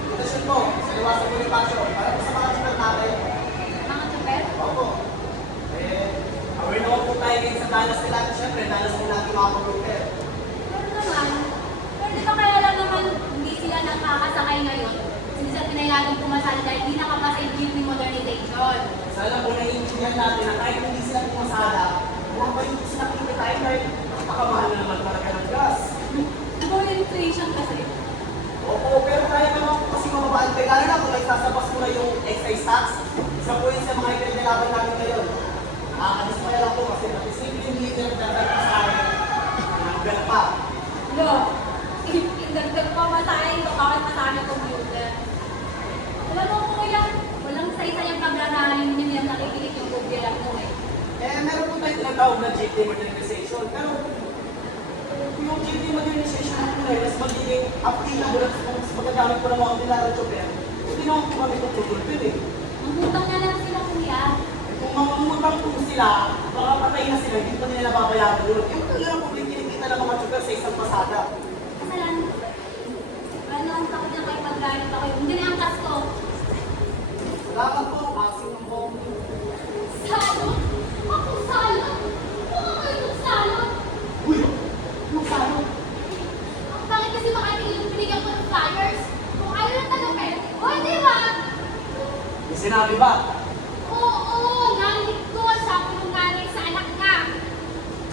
invitasyon po sa liwasang panipasyo para po sa mga tsubar natin. Mga tupet. Opo. Aware naman po tayo ngayon sa danas nila. Siyempre, danas po natin mga pag-prepare. Pero naman, pero di ba kaya lang naman hindi sila nakakasakay ngayon? Hindi sila pinayagang pumasal dahil hindi nakapasa yung jeepney modernization. Sana po naiintindihan natin na kahit hindi sila pumasada, huwag ba yung sila nakikita tayo kahit napakamahal na naman talaga ng gas. Di ba yung inflation kasi? Opo, pero kaya naman po kasi mababaan kayo. Lalo na kung nagsasabas mo na yung excise tax. Isa po yun sa mga ipinaglaban namin ngayon. Nakakadismaya lang po kasi natisipin yung leader na dagdag sa akin. Nanggal pa. No. Indagdag pa masahe ito kahit masahe ng computer. Alam mo kuya, walang isa-isayang paglarahin yun yung nakikinig yung gobyerno mo eh. Meron po tayong tinatawag na jeepney modernization. Pero yung jeepney modernization na po mas magiging applicable at mas magagamit po ng mga ordinaryo chopper. Hindi naman po kami tutulpin eh. Mangutang na lang sila kuya. Kung mamamutang po sila, baka patay na sila, hindi pa nila nababayaran yun. Yung talagang public kinikita ng mga chopper sa isang pasada. Kasalan. Ano ang takot niya kayo mag-drive pa kayo? Hindi na ang kasko. Salamat po, asin ng bomb. Salon? Ako salon? Oo, yung salon. Uy! Yung salon! Ang pangit kasi makati yung binigyan ko ng flyers. Kung ayaw lang tanong o di ba? May sinabi ba? Oo, narinig ko sabi ng nanay sa anak niya.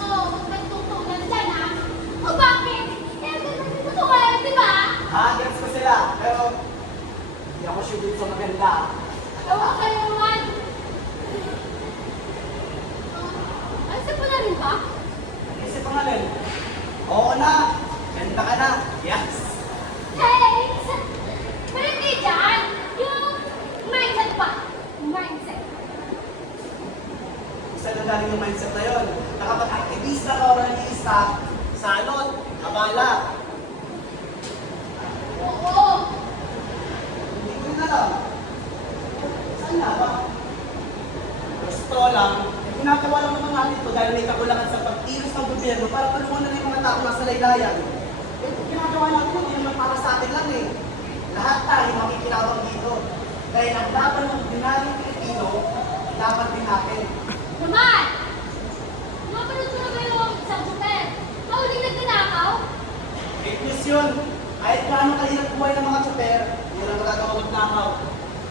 Oo, huwag magtutunan dyan ha. O bakit? Eh, totoo yan, di ba? Gets ko sila, pero hindi ako sure dito sa maganda. Ewan kayo naman. Ay, sa na rin ba? Isip pa nga rin. Oo na! Ganda ka na! Yes! Thanks! Pero hindi dyan. Yung mindset pa. Mindset. Isa na galing yung mindset na yun. Nakapag-activista ka o nalilista, salot, abala. Oo. Hindi ko na lang. Saan na ba? Gusto lang, ginagawa lang naman natin ito dahil may kakulangan sa pagtilos ng gobyerno para tulungan na yung mga tao nasa laylayan. Ginagawa natin ito, hindi naman para sa atin lang eh. Lahat tayo makikinabang dito. Dahil ang laban ng ordinaryong Pilipino, laban din natin. Naman! Napanood ko na ba yung isang super? Mahuling nagnanakaw? Fake news yun. Kahit gaano kahirap buhay ng mga tsoper, hindi na magagawa magnakaw.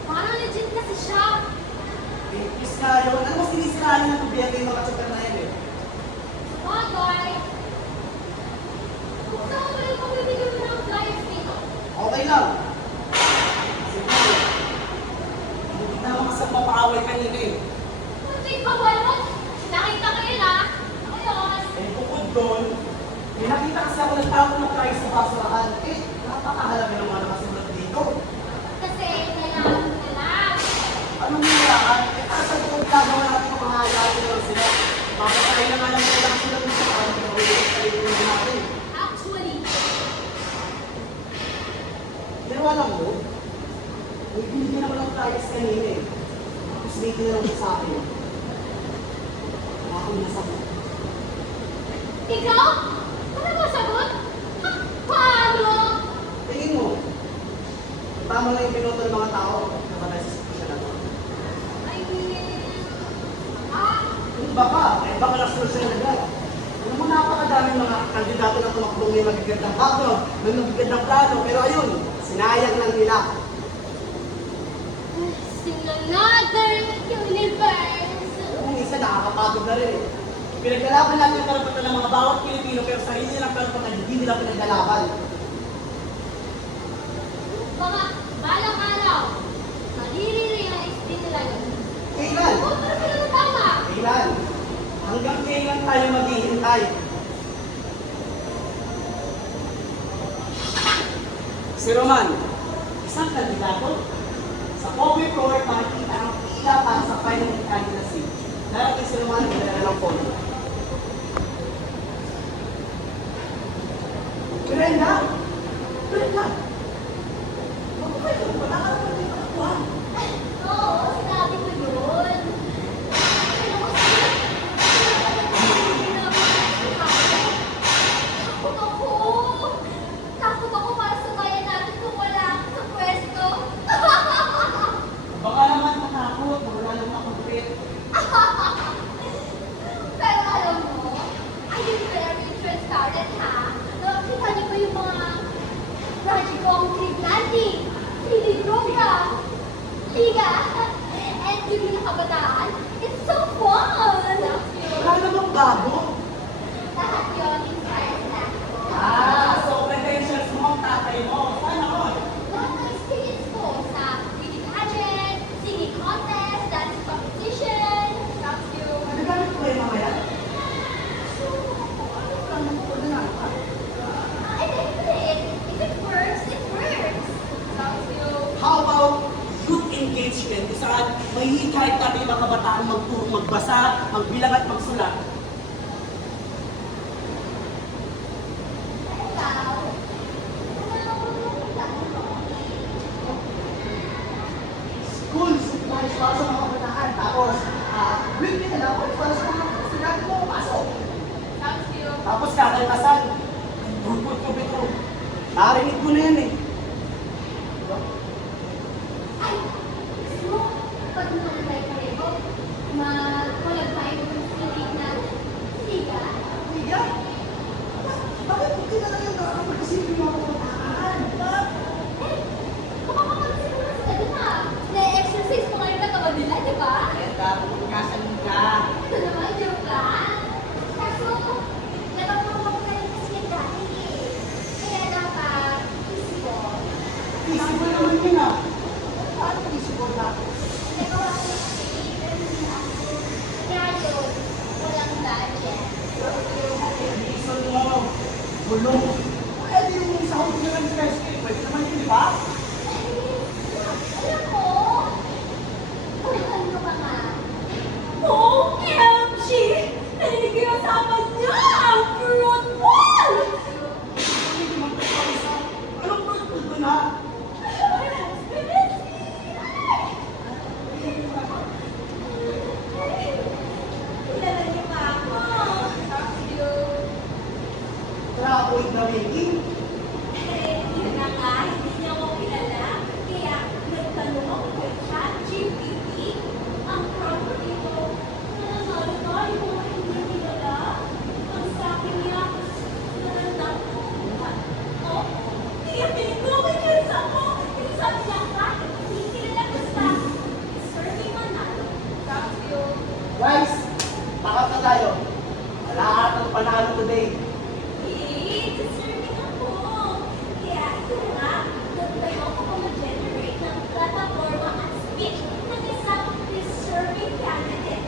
Parang legit kasi siya. Fake news nga yun. Ano mas sinisiraan ng gobyerno yung mga tsoper na yan eh? Bagay. Kung saan ko rin magbibigyan mo ng flyers dito? Okay lang. Sige. Hindi na mga sa mapaaway kanina eh. Kunti bawal mo. Nakita ko yun ah. Ayun. Eh bukod doon, may nakita kasi ako nagtapon ng price sa basurahan. Eh, napakahalaga ng mga nakasulat dito. Kasi kailangan mo na lang. Anong niyaan? Eh, asa doon gagawa natin ng mga hayaan na sila? Mapatay na nga lang lang sila dito para mag-ulit sa lipunan natin. Actually, Pero alam mo, may binigyan naman ng price kanina eh. Tapos may tinanong siya sa akin. Ako yung nasagot. ikaw? Ano mo sagot? Ha? Paano? Tingin mo, tama lang yung binoto ng mga tao na patay sa sitwasyon na to. I mean, ah, Kung baka, eh baka nasolusyon na agad. Alam mo, napakadaming mga kandidato na tumakbong may magagandang background, may magagandang plano, pero ayun, na. In another universe. Kung isa nakakapagod na rin eh. Pinaglalaban natin ang karapatan ng mga bawat Pilipino pero sarili nilang karapatan hindi nila pinaglalaban. Mga balang araw, maririrealize din nila yun. Kailan? Kung ano sila na tama. Kailan? Hanggang kailan tayo maghihintay? Si Roman, isang kandidato. Sa Pobre Floor, makikita ang pila para sa final candidacy. Darating si Roman ang dala ng pondo. Brenda! Brenda! Bakit kayo? Wala ka naman dito nakuha. Oo, sinabi ko yun. Takot ako. Takot ako para sa bayan natin kung wala ako sa pwesto. Baka naman matakot, wala naman akong trip. Pero alam mo, I am very transparent ha. Nakita niyo ba yung mga project ko ang trip natin? 3D program, liga, and yung mga kabataan. It's so fun! Wala namang bago. Lahat yun inspired na. So credentials mo ang tatay mo. Sana all. Lahat ng experience ko sa beauty pageant, singing contest, dance competition. Thank you. Nagagamit ko yung mamaya. So, ano ka na ako? If it works, it works. Thank you. How about youth engagement? Kung saan mahihikayat natin yung mga kabataan magturo, magbasa, magbilang at magsulat. School supplies para sa mga kabataan. Tapos, weekly na lang para sa mga estudyante mo pasok. Tapos kakaltasan, grupot ko bito. Narinig ko na yan eh. Ay, gusto mo, pag nakalagay pareho, mag-collab tayo ng sinig na siga. Liga? Bakit hindi na lang yung nakakapag-isipin yung mga kabataan? Eh, makakapansin mo na sila dun ha. Na-exercise mo ngayon katawan nila, di ba? Kaya tapos kasan ka. Ito naman, joke lang. Kaso, napapagawa ko na rin kasi yung dati eh. Kaya dapat, isipon. Isip mo naman yun ah. Paano isip mo na? Nagawa ko yung kasi, pero hindi na. Kaya yun, walang budget. Reason mo. Bulong. Eh, di yung sahod nyo ng stress cake. Pwede naman yun, di ba? Alam mo, ano ka nga? OMG! Narinig ko yung usapan niya! Ang fruitful! Hindi naman tayo isa. Anong fruitful ko na? Kilala niyo ba ako? Trapoid na making. Yun na nga, hindi niya ako kilala. Kaya nagtanong ako kay ChatGPT. Ang property ko, nananalo ka, yung mga hindi kilala. Ang sabi niya, nananalo ko. Oh, kaya pinagawin niya sa ako. Yung sabi niya, bakit hindi kilala basta serving manalo. Guys, takat na tayo. Wala atang panalo today. Deserving ako. Kaya ito nga, nagtayo ako mag-generate ng plataforma at speech ng isang deserving candidate.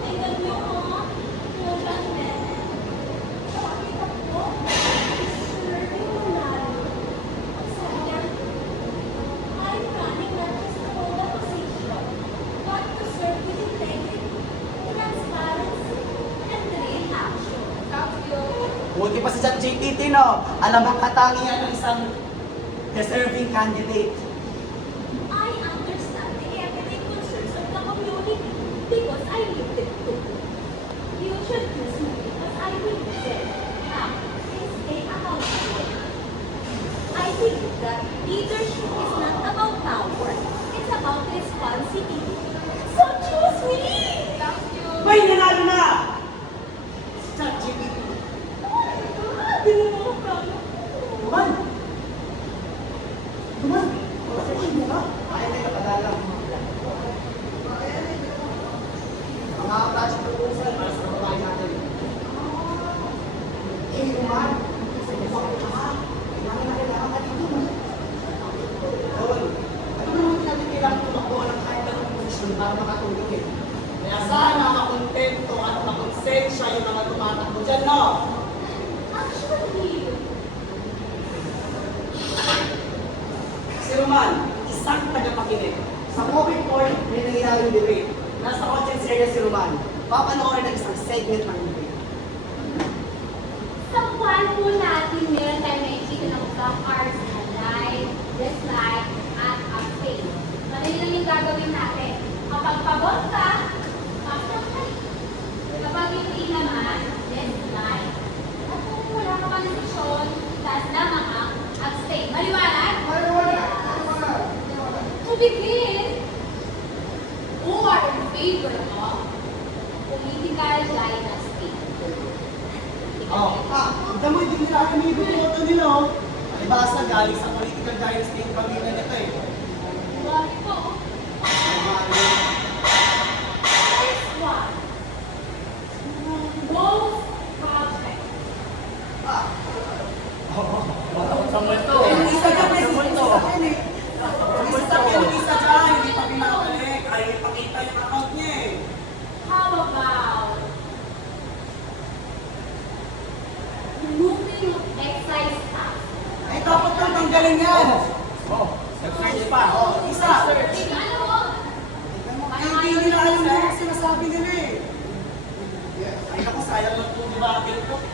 Tingnan niyo ko, walang meron. Pakita ko, deserving manalo. Ang sabi niya, I'm running not just to hold a position, but to serve with integrity, transparency, and real action. Buti pa si ChatGPT, no? Alam ang katangian ng isang deserving candidate. I understand the everyday concerns of the community because I lived it too. You should choose me because I will listen. Now, please stay accountable. I believe that leadership is not about power. It's about responsibility. So choose me! May nanalo na! Si ChatGPT. Hindi mo ako proud. Duman! Duman! para makatulog eh. Kaya sana makontento at makonsensya yung mga tumatakbo dyan, no? Actually, Si Roman, isang tagapakinig. Sa COVID point, may nangyayaring debate. Nasa audience area si Roman. Papanoorin ng isang segment ng debate. sa kwan po natin, meron tayo nakikita ng block hours na like, dislike, at abstain. Madali lang yung gagawin natin. Kapag pagod ka, like. Kapag hindi naman, dislike. At kung wala ka pa ng desisyon, taas lamang ang abstain. Maliwanag? To begin, who are in favor of political dynasty? Oh, tignan mo, hindi nila kami ibuboto nila, oh. Alibasa, galing sa political dynasty yung pamilya nito, eh. Bakit po? First one. Most project. Yung isa dyan, may isa dyan, eh. Yung isa dyan, hindi pa pinapalik. Ayaw ipakita yung account niya, eh. How about removing of excise tax? Eh, dapat lang tanggalin yan. Nag-search pa. Oh, isa. Ano mo? Ay, hindi nila alam yung sinasabi nila, eh. Ay, naku, sayang lang po, di ba?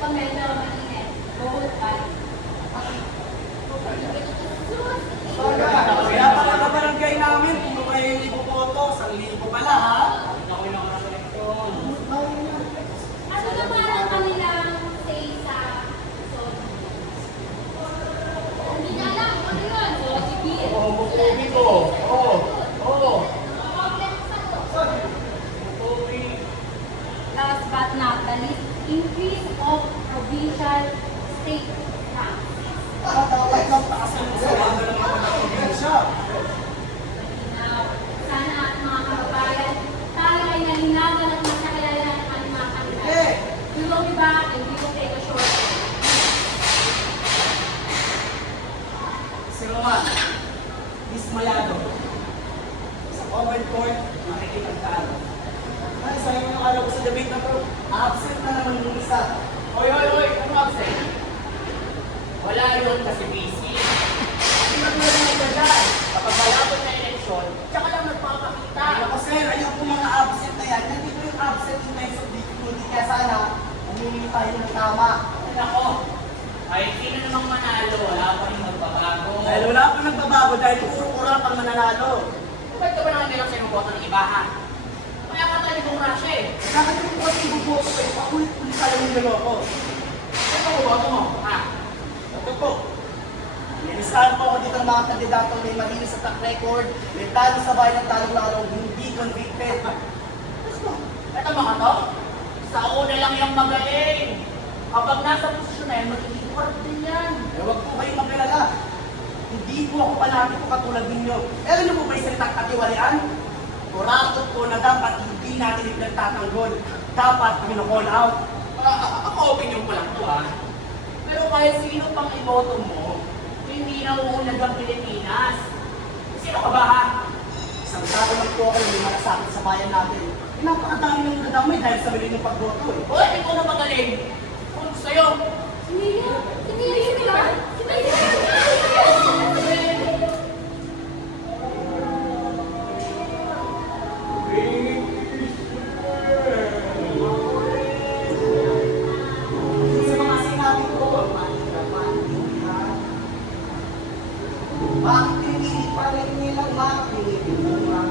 Pag medyo mainit, vote by. Kaya pala ka barangay namin, kung kayo yung ibuboto, 1,000 pala, ha? Ano naman ang kanilang say sa hindi na alam, ano yun? So, sige. Last but not the least, increase of provincial state tax. Dapat lang taasan mo sa mga ng mga probinsya. Now, sana at mga kababayan, tayo ay nalinawan at masakilala ng ating mga kandidato. Eh! We will be back and we will take a short break. Si Roman, dismayado. Sa common court, nakikipagtalo. Ay, sayang yung araw ko sa debate na bro. Absent na naman yung isa. Hoy! Ano absent? Wala yun kasi busy. Hindi na tulad ng iba dyan. Kapag malapit na eleksyon, tsaka lang nagpapakita. Ay, ako sir, ayun po mga absent na yan. Nandito yung absent in times of difficulty. Kaya sana, umili tayo ng tama. Ay, nako. Ay, sino namang manalo? Wala pa rin magbabago. Dahil wala pa nagbabago dahil puro kurap ang mananalo. Ba't ka ba naman nilang sinuboto ng iba, ha? Kaya ka tayo kong rush eh. Bakit yung kasi buboto kayo? Pakulit-ulit tayo yung niloko. Ba't ka boto mo, ha? Ito po. Nilistahan po ako dito ng mga kandidato may malinis sa track record, may talo sa bayan ng talong laro, hindi convicted. Ito mga to, sa una lang yung magaling. Kapag nasa posisyon na yan, magiging korap din yan. Eh, wag po kayong mag-alala. Hindi po ako panatiko katulad ninyo. Eh, alam niyo po ba yung salitang katiwalian? Kurakot po na dapat hindi natin ipinagtatanggol. Dapat minocall out. Ako opinion ko lang to, ha? Pero kahit sino pang iboto mo, hindi na uunad ang Pilipinas. Sino ka ba, ha? Isang tao lang po ako yung may malasakit sa bayan natin. Eh, napakadami ng nadamay dahil sa mali ng pagboto eh. O, ikaw na magaling. Kung sa'yo, Emilia? Emilia? Sa mga sinabi ko, manhirapan. Bakit pinili pa rin nilang makinibinungan?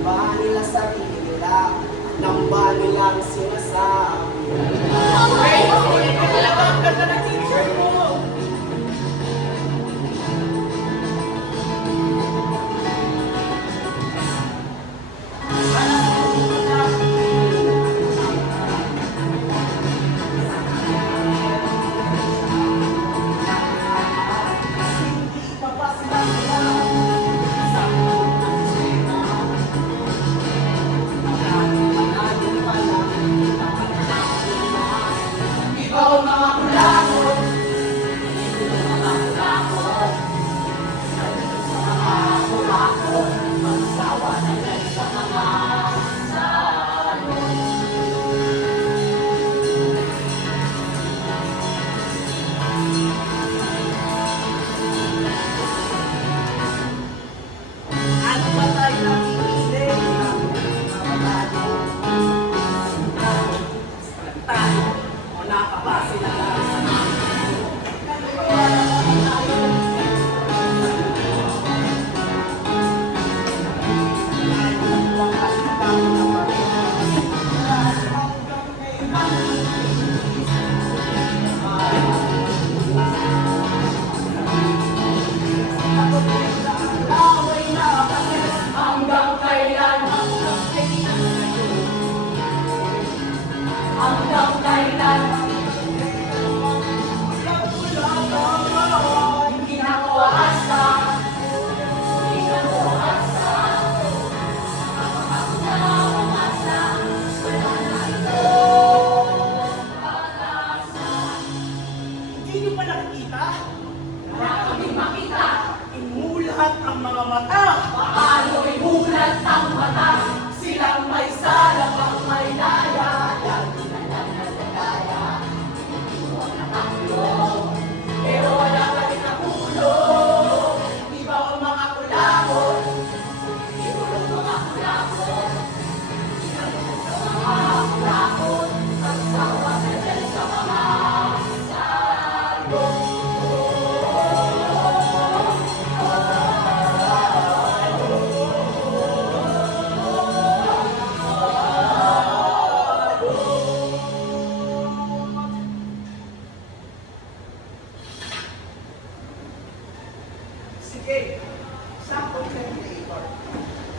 Ba nila sarili nila, nang ba nilang sinasabi? talaga ang ganda ng t-shirt mo. Hindi pa ba sila sa ikaw mga kulakot, mulat ang mga mata. Paano'y mulat ang mata? Silang may salap ang may daya. Lagi na lang nagdadaya. Iwan ang taklo, pero wala pa rin nakulo. Iba ang mga kulakot, iulong mga kulakot. Inalong sa mga kulakot, pagsawa na dyan sa mga salot. Sige, isang content creator.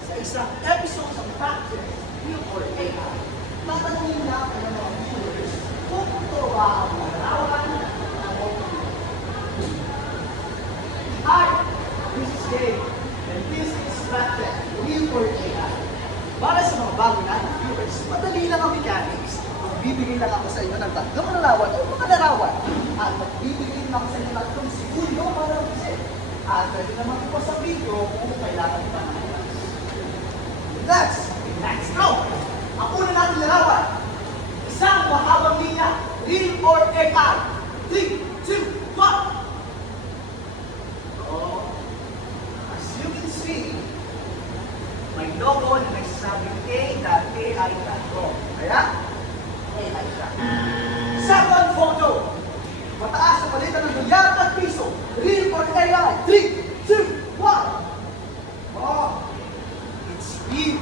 Sa isang episode ng Factor, Real or AI, tatanungin natin ang mga viewers kung ito ba ang larawan ng OPM. Hi, this is Gabe, and this is Factor, Real or AI. Para sa mga bago nating viewers, madali lang ang mechanics. Magbibigay lang ako sa inyo ng tatlong larawan o mga larawan at magbibigay lang ako sa inyo ng tatlong segundo para mag-isip. At pwede naman po sa video kung kailangan pa ng oras. Let's go! Ang una natin larawan, isang mahabang linya, real or AI. 3, 2, 1! So, as you can see, may logo na nagsasabing AI.go. Kaya, AI siya. Second photo, mataas sa palitan ng dolyar at piso. Real or AI? 3, 2, 1. Oh, it's real.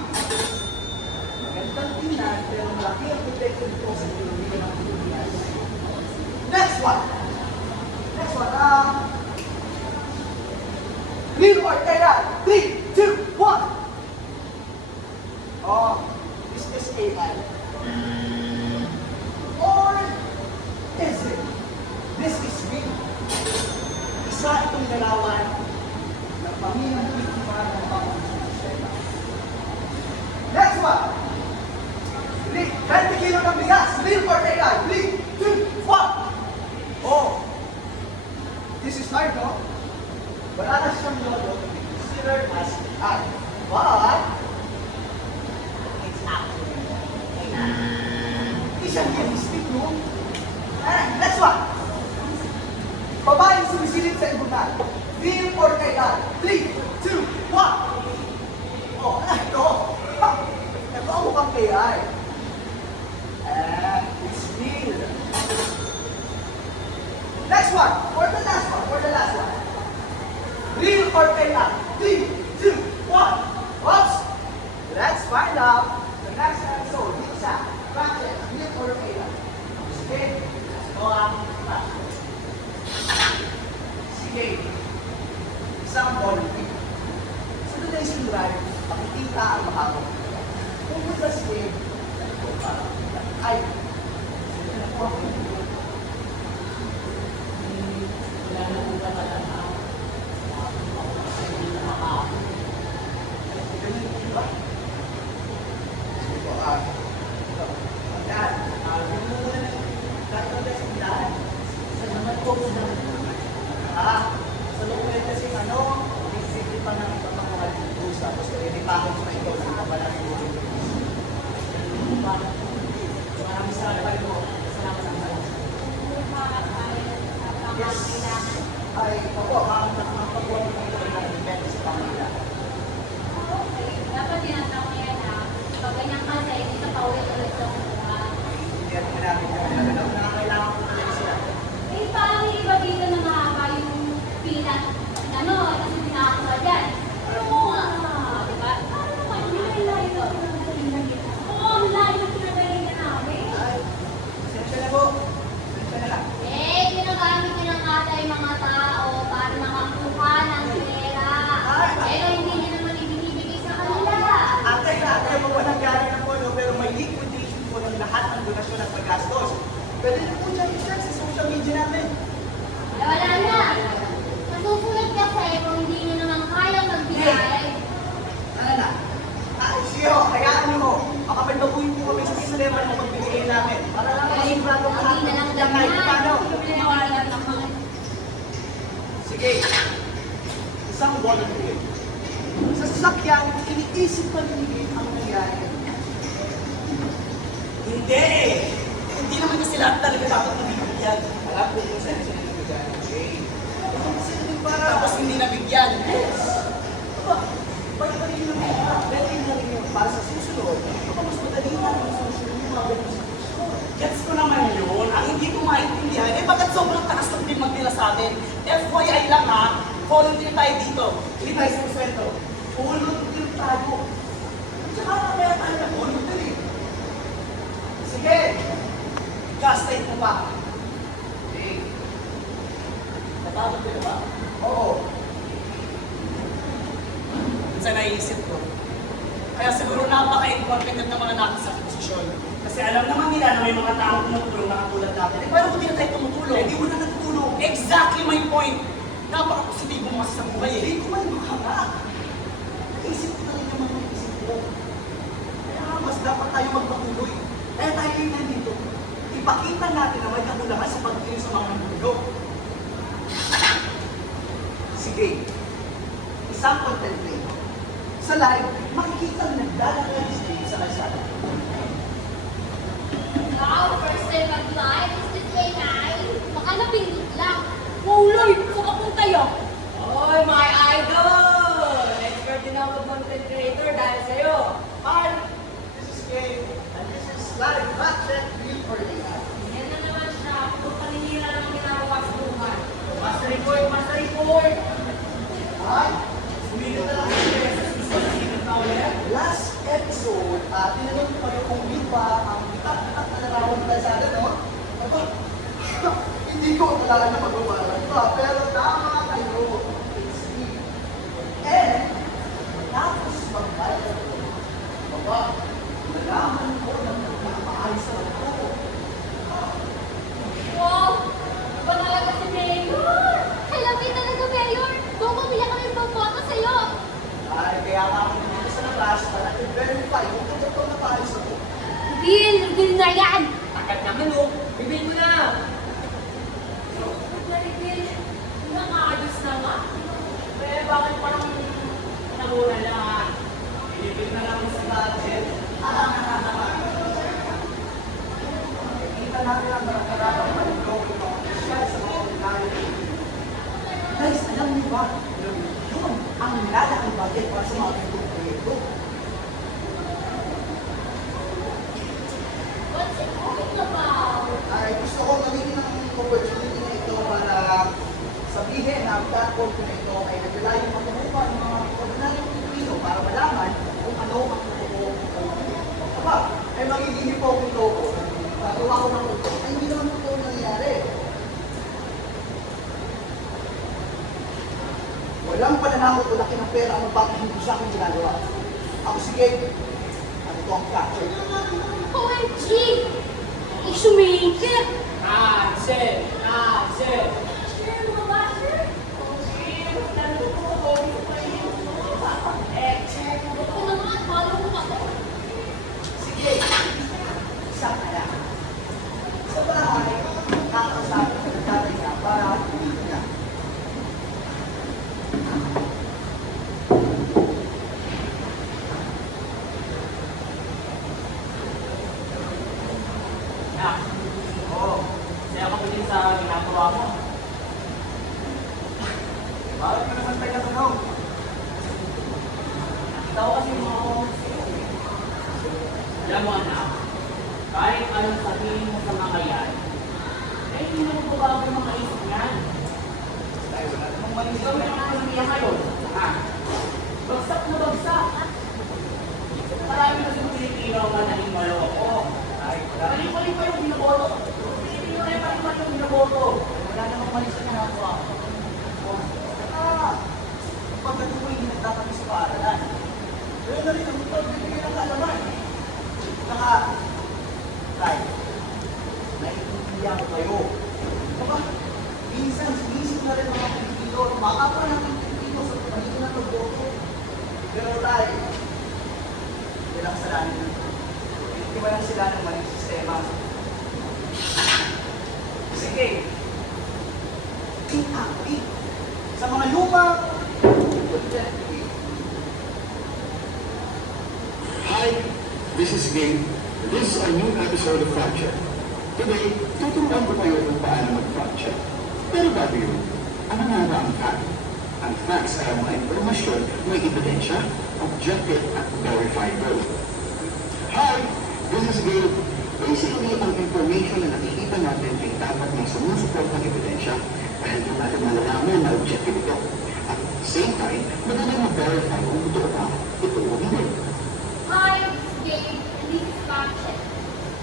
Magandang tingnan, pero malaki ang protected ko sa ekonomiya ng Pilipinas. Next one. Real or AI? 3, 2, 1. Oh, this is AI. Or is it? This is real. Isa itong larawan ng pamilyang biktima ng pamumuno sistema. Next one. 20 kilo ng bigas. Real or AI? 3, 2, 1. Oh. This is hard, no? Wala na siyang logo to be considered as art. But, it's actually AI. Hindi siya realistic, no? Next one. Babaeng sumisilip sa ibunan. Real or AI? 3, 2, 1. Oh, ano ito? Ito ang mukhang AI. It's real. Next one. For the last one. Real or AI? 3, 2, 1. Oops. Let's find out the next episode. Dito sa Practice, Real or AI. Sige. Ito ang practice. Sige. Isang volunteer. Sa today's live, makikita ang mahabang. Pumunta si Gabe. Ay. Sige na po ako. Wala na po ba talaga? Hindi na makakapit. Ganyan po ba? Sige po, Yan. Yung muna na. Dahil na sa tindahan. Sa naman po sa Sa loob na kasi isipin pa ng iba pang mga dito. Tapos pwede pa ako sa ikaw. Hindi pa pala ng Maraming salamat po. Salamat sa mga. Yes. Ay, opo, makapagpuan ko ito ng depende sa pamilya. Dapat tinatawag yan na pag ganyan kasi, hindi ka pauwi ulit sa kuha. Hindi natin namin yung nakakailangan ko talaga sila. Eh, parang yung iba dito na mahaba yung pila. Kasi pinakakuha dyan. Pero oo nga, diba? Ano naman, hindi na yung layo to. Oo, ang layo na pinagalingan namin. Ay, sensya na po. Sensya na lang. Eh, ginagamit nyo ng ata yung mga tao para makakuha ng pera. Pero hindi nyo naman ibinibigay sa kanila. Ate, walang galing na po, no? Pero may liquidation po ng lahat ng donasyon at paggastos. Pwede na po dyan i-check sa social media namin. Wala na. Nasusulat kasi kung hindi nyo naman kaya magbigay, isang volunteer. Sa sasakyan, iniisip paninigin ang nangyari. Hindi eh. Hindi naman kasi lahat talaga dapat nabibigyan. Alam ko kung saan siya nabigyan. Okay? Tapos hindi nabigyan. Aba, ba't pa rin yung pwede na rin yung para sa susunod? Baka mas madali na rin yung susunod yung mga ganun sa susunod. Gets ko naman yun. Ang hindi ko maintindihan, eh bakit sobrang taas ng bill magdila sa atin? FYI lang ha, volunteer tayo dito. Hindi tayo sa sweldo. Volunteer tayo. At saka mamaya tayo na volunteer eh. Sige, gaslight mo pa. Okay. Natapos ka na ba? Oo. Sa naiisip ko. Kaya siguro napaka-incompetent ng mga nakasa posisyon. Kasi alam naman nila na may mga taong tumutulong na katulad natin. Eh, paano kung di na tayo tumutulong? Hindi mo na natutulong. Exactly my point. Napaka-positibo mo kasi sa buhay eh. Hindi ko man makaka. Isip ko na rin yung mga isip ko. Kaya mas dapat tayo magpatuloy. Kaya tayo yung nandito. Ipakita natin na may kakulangan sa pagtingin sa mga nandito. Sige. Isang content creator. Sa live, makikita ang nagdadala ng stream sa kalsada. Wow, first time mag-live. Is this way nice? Baka napindot lang. Wow, Lord! Saan ka punta yun? Oy, my idol! Expert din ako content creator dahil sa'yo. Hi, this is Kay, and this is live content creator for you. Yan na naman siya. Kung paninira lang ang ginagawa sa buhay. Master report, master report! Hi, Sumigat na lang yung beses. Gusto na sigat na ulit. last episode, tinanong ko kayo kung di ba ang bitak-bitak na larawan ng kalsada, no? Aba, hindi ko akala na magbabaran pa, pero tama kayo. It's me. And, tapos magbayad ko. Aba, nalaman ko na nakaayos na ako. Wow! Iba talaga si Mayor! Alam mo talaga, Mayor! Kung pamilya kami ng photo sa'yo! Ay, kaya nga ako dito sa labas para i-verify kung totoo na paayos ako. Reveal na yan! Takat naman oh. Bibig mo na. Na-reveal, nakaayos na nga. Eh, bakit parang naguna lang? Pinipil na lang sa budget. Kita natin ang karakarapang malilong ng official sa mga ordinary. Guys, alam niyo ba? Yun ang nilalaking budget para sa mga ganitong proyekto. What's it talking about? Ay, gusto ko gamitin ang opportunity na ito para sabihin na ang platform ko na ito ay nagdala yung matumupa ng mga ordinary Pilipino para malaman kung ano ang totoo. Aba, ay magiging po akong logo. Gawa ko ng totoo. Ay, hindi naman totoo nangyayari. Walang pananakot o laki ng pera ang magpapahinto sa akin ginagawa. Ako sige, at ito ang capture. OMG! Issue maker! Cancel! Cancel! Sure, mga basher? Ito na nga, follow mo ako. Sige, isang anak. Sa bahay, nakakasabi ko ng tatay niya para hindi niya. Ah, oo. Saya ka din sa ginagawa mo. Bakit mo naman tayo natanong? Nakita ko kasi yung mga comments sa'yo eh. Alam mo anak, kahit anong sabihin mo sa mga yan, eh hindi na magbabago yung mga isip niyan. Dahil wala namang mali Ikaw yung mga kanya ngayon. Ha? Bagsak na bagsak. Marami na sa Pilipino ang madaling maloko. Mali-mali pa yung binaboto. Pilipino na yung mali-mali yung binaboto. Wala namang mali sa ginagawa ko. Pagdating ko hindi nagtatanong sa paaralan. Kaya na rin ang pagbibigyan ng kaalaman. Saka, tayo, naiintindihan ko kayo. Aba, minsan, sinisip na rin mga Pilipino, makapwa natin Pilipino sa pagiging ng pagboto. Pero tayo, walang kasalanan yun. Itiwalan sila ng maling sistema. Sige, be happy. Sa mga luma, This is Gabe. This is a new episode of Fact Check. Today, tuturuan ko kayo kung paano mag-fact check. Pero bago yun, ano nga ba ang fact? Ang facts ay ang mga impormasyon na may ebidensya, objective at verifiable. Hi! This is Gabe. Basically, ang information na nakikita natin ay dapat na sumusuport ng ebidensya dahil doon natin malalaman na objective ito. At at the same time, madaling ma-verify kung totoo ba ito o hindi. Hi, Gabe, and this is Fact Check.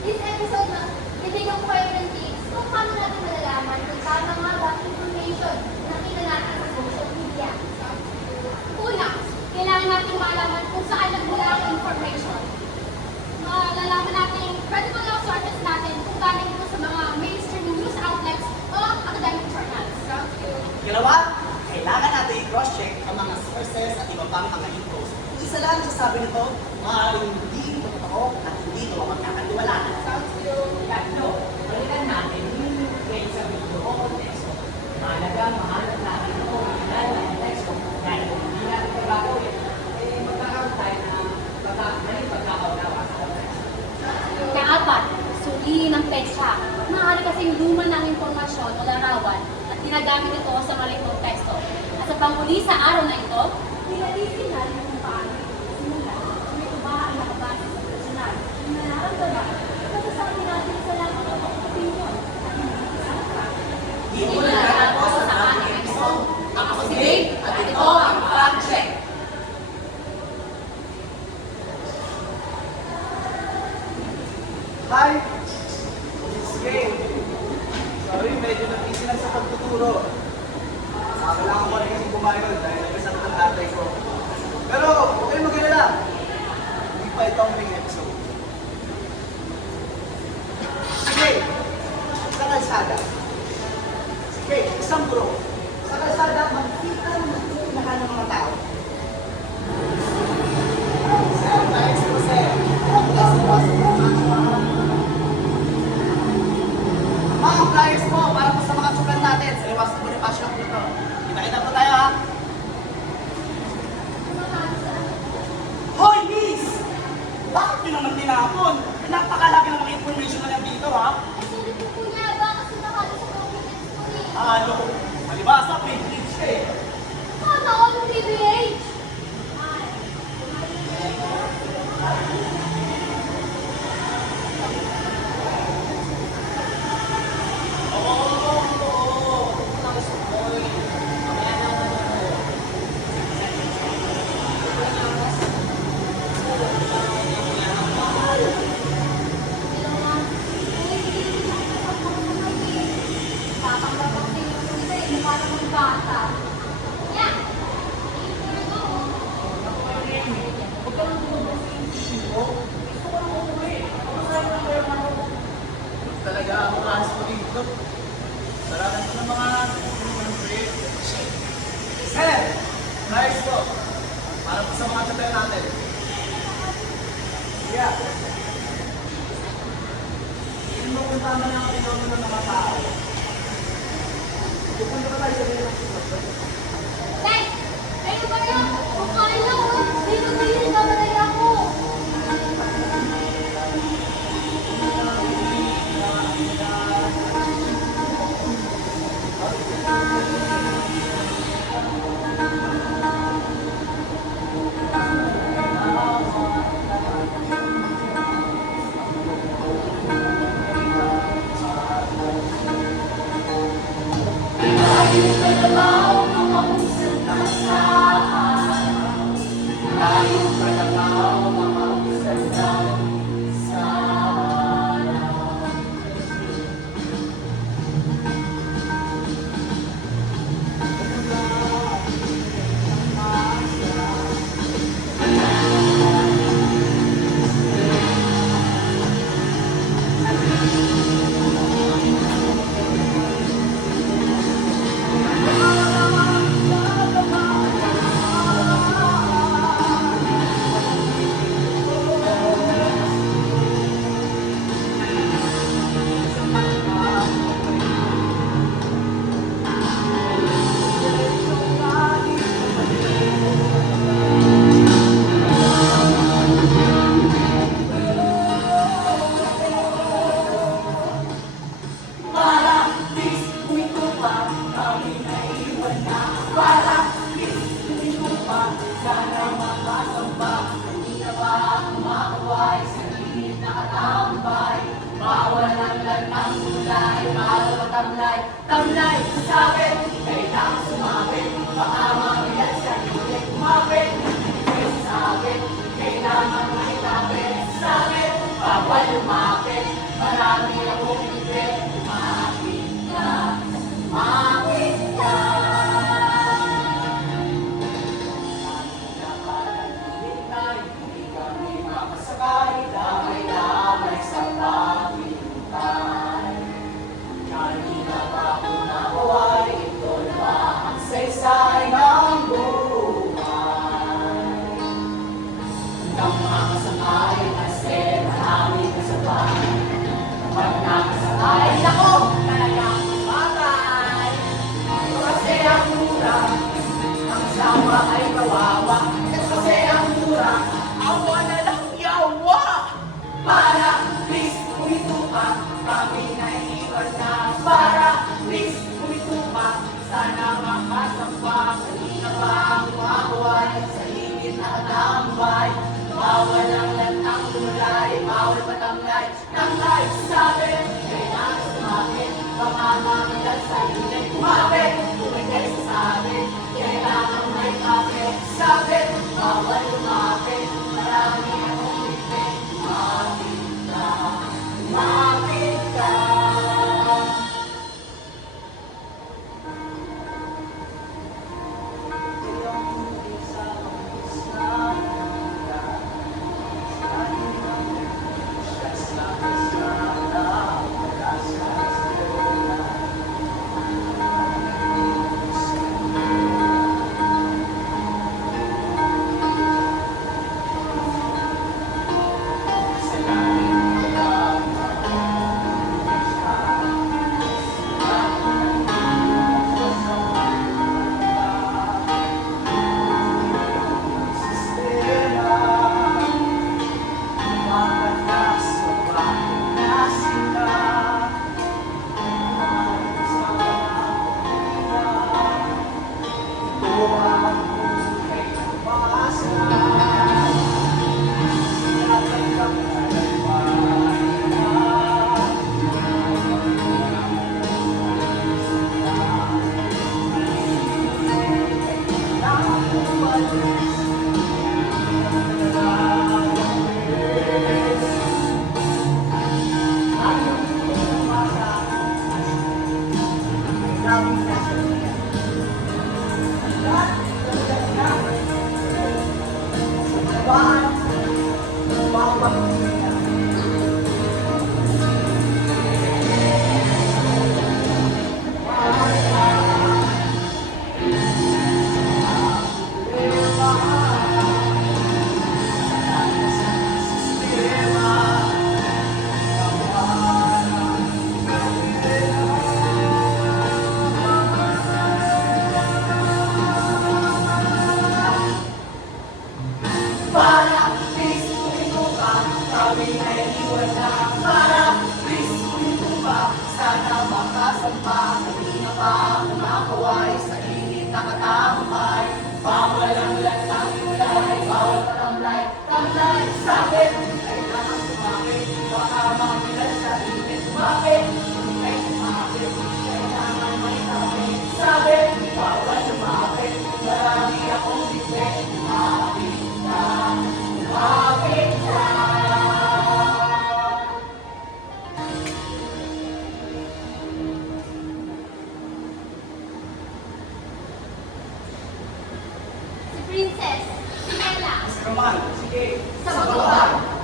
This episode na, bibigyan ko kayo ng tips kung paano natin malalaman kung tama nga ba ang information na nakita natin sa social media. Una, kailangan natin malaman kung saan nagmula ang information. Malalaman natin credible ang sources natin kung galing ito sa mga mainstream news outlets o academic journals. Dalawa, kailangan natin i-cross-check ang mga sources at iba pang mga infos. Kung isa lang ang sasabi nito, maaaring hindi ito totoo at hindi ito mapagkakatiwalaan. Tatlo, balikan natin yung grade sa video o konteksto. Mahalaga, mahanap natin ito kung ilan ang konteksto dahil kung hindi natin ito gagawin, magkakaroon tayo na maling pagkakaunawa sa konteksto. Ikaapat, suriin ang petsa. Maaari kasing luma ng impormasyon o larawan at ginagamit ito sa maling konteksto. At sa panghuli sa araw na ito, Nilalisin natin kung paano simula kung ito ba ay nakabase sa personal na nararamdaman at masasabi natin sa lamang ang opinion at hindi isang fact. Dito na natapos ang ating episode. Ako si Dave at ito ang Fact Check. Hi! It's Gabe. Sorry, medyo na-busy lang sa pagtuturo. Kailangan ko rin kasi bumayod dahil nagkasakit ang tatay ko. Pero, huwag kayong mag-alala. Hindi pa ito ang main episode. Sige, sa kalsada. Sige, isang bro. Sa kalsada, magkita ng magpupinahan ng mga tao. Sir, tayo si Jose. Mga flyers po para po sa mga sukan natin sa iwas ng Bonifacio po ito. Kita-kita po tayo ha. Hoy, miss! Bakit nyo naman tinapon? Napakalaki ng mga information na lang dito ha. ay sulit ko po niya ba kasi nakalo sa documents ko eh. Ano? Malibasa, privilege ka eh. Sana all privilege! Tatanggapang din yung isa eh, mukha namang bata. Yan! Huwag ka lang tumabas sa isip ko. Gusto ko lang umuwi. Masaya lang kayo ako. Talaga ako kahit mo dito. Salamat po ng mga Sir! Flyers po. Para po sa mga tatay natin. Yeah. Hindi mo kung tama na ang pinomeno ng mga tao. Pupunta pa tayo sa mga Tay! Kayo ba yun? Kung kaya ko, dito na yun, mamatay ako! Ayos na naman ang mga sabi, kailangan sumabit, baka mabigat sa hindi kumapit. May sabi, kailangan maitapit, sabi, bawal lumapit, marami akong hindi, lumapit ka, lumapit ka. Hindi kami makasakay, damay-damay sa paghihintay. Kanina pa ako nakuhay, ito na ba ang saysay ng buhay? Ang mga kasakay kasi marami kasabay. Kapag nakasakay ako, talagang matay. Kasi ang mura, ang sama ay kawawa. Kasi ang mura, awa na lang yawa. Para, please, umito ka, kami naiiwan na. Para, please, umito ka, sana makasampa. Kanina pa ang makaway, sa higit na katambay. Bawal ang lantang tumulay, bawal patamlay. Tanglay, sabi, kailangan sumapit, baka mamigal sa hindi kumapit. Tumigay sa sabi, kailangan may kapit. Sabi, bawal lumapit, marami akong bibig. Lumapit ka, lumapit ka. Para, please, umito ka, kami naiiwan na. Para, please, umito ka, sana makasampa. Kanina pa ako nakaway, sa init na katambay. Bawal ang lantang kulay, bawal patamlay. Tamlay, sabi, kailangan sumapit, baka mabigal sa init. Sumapit, ay sumapit, kailangan may tapit. Sabi, bawal lumapit, marami akong bibig. Lumapit ka, lumapit ka. Si Princess, si Ella, Roman, sige. sa baba.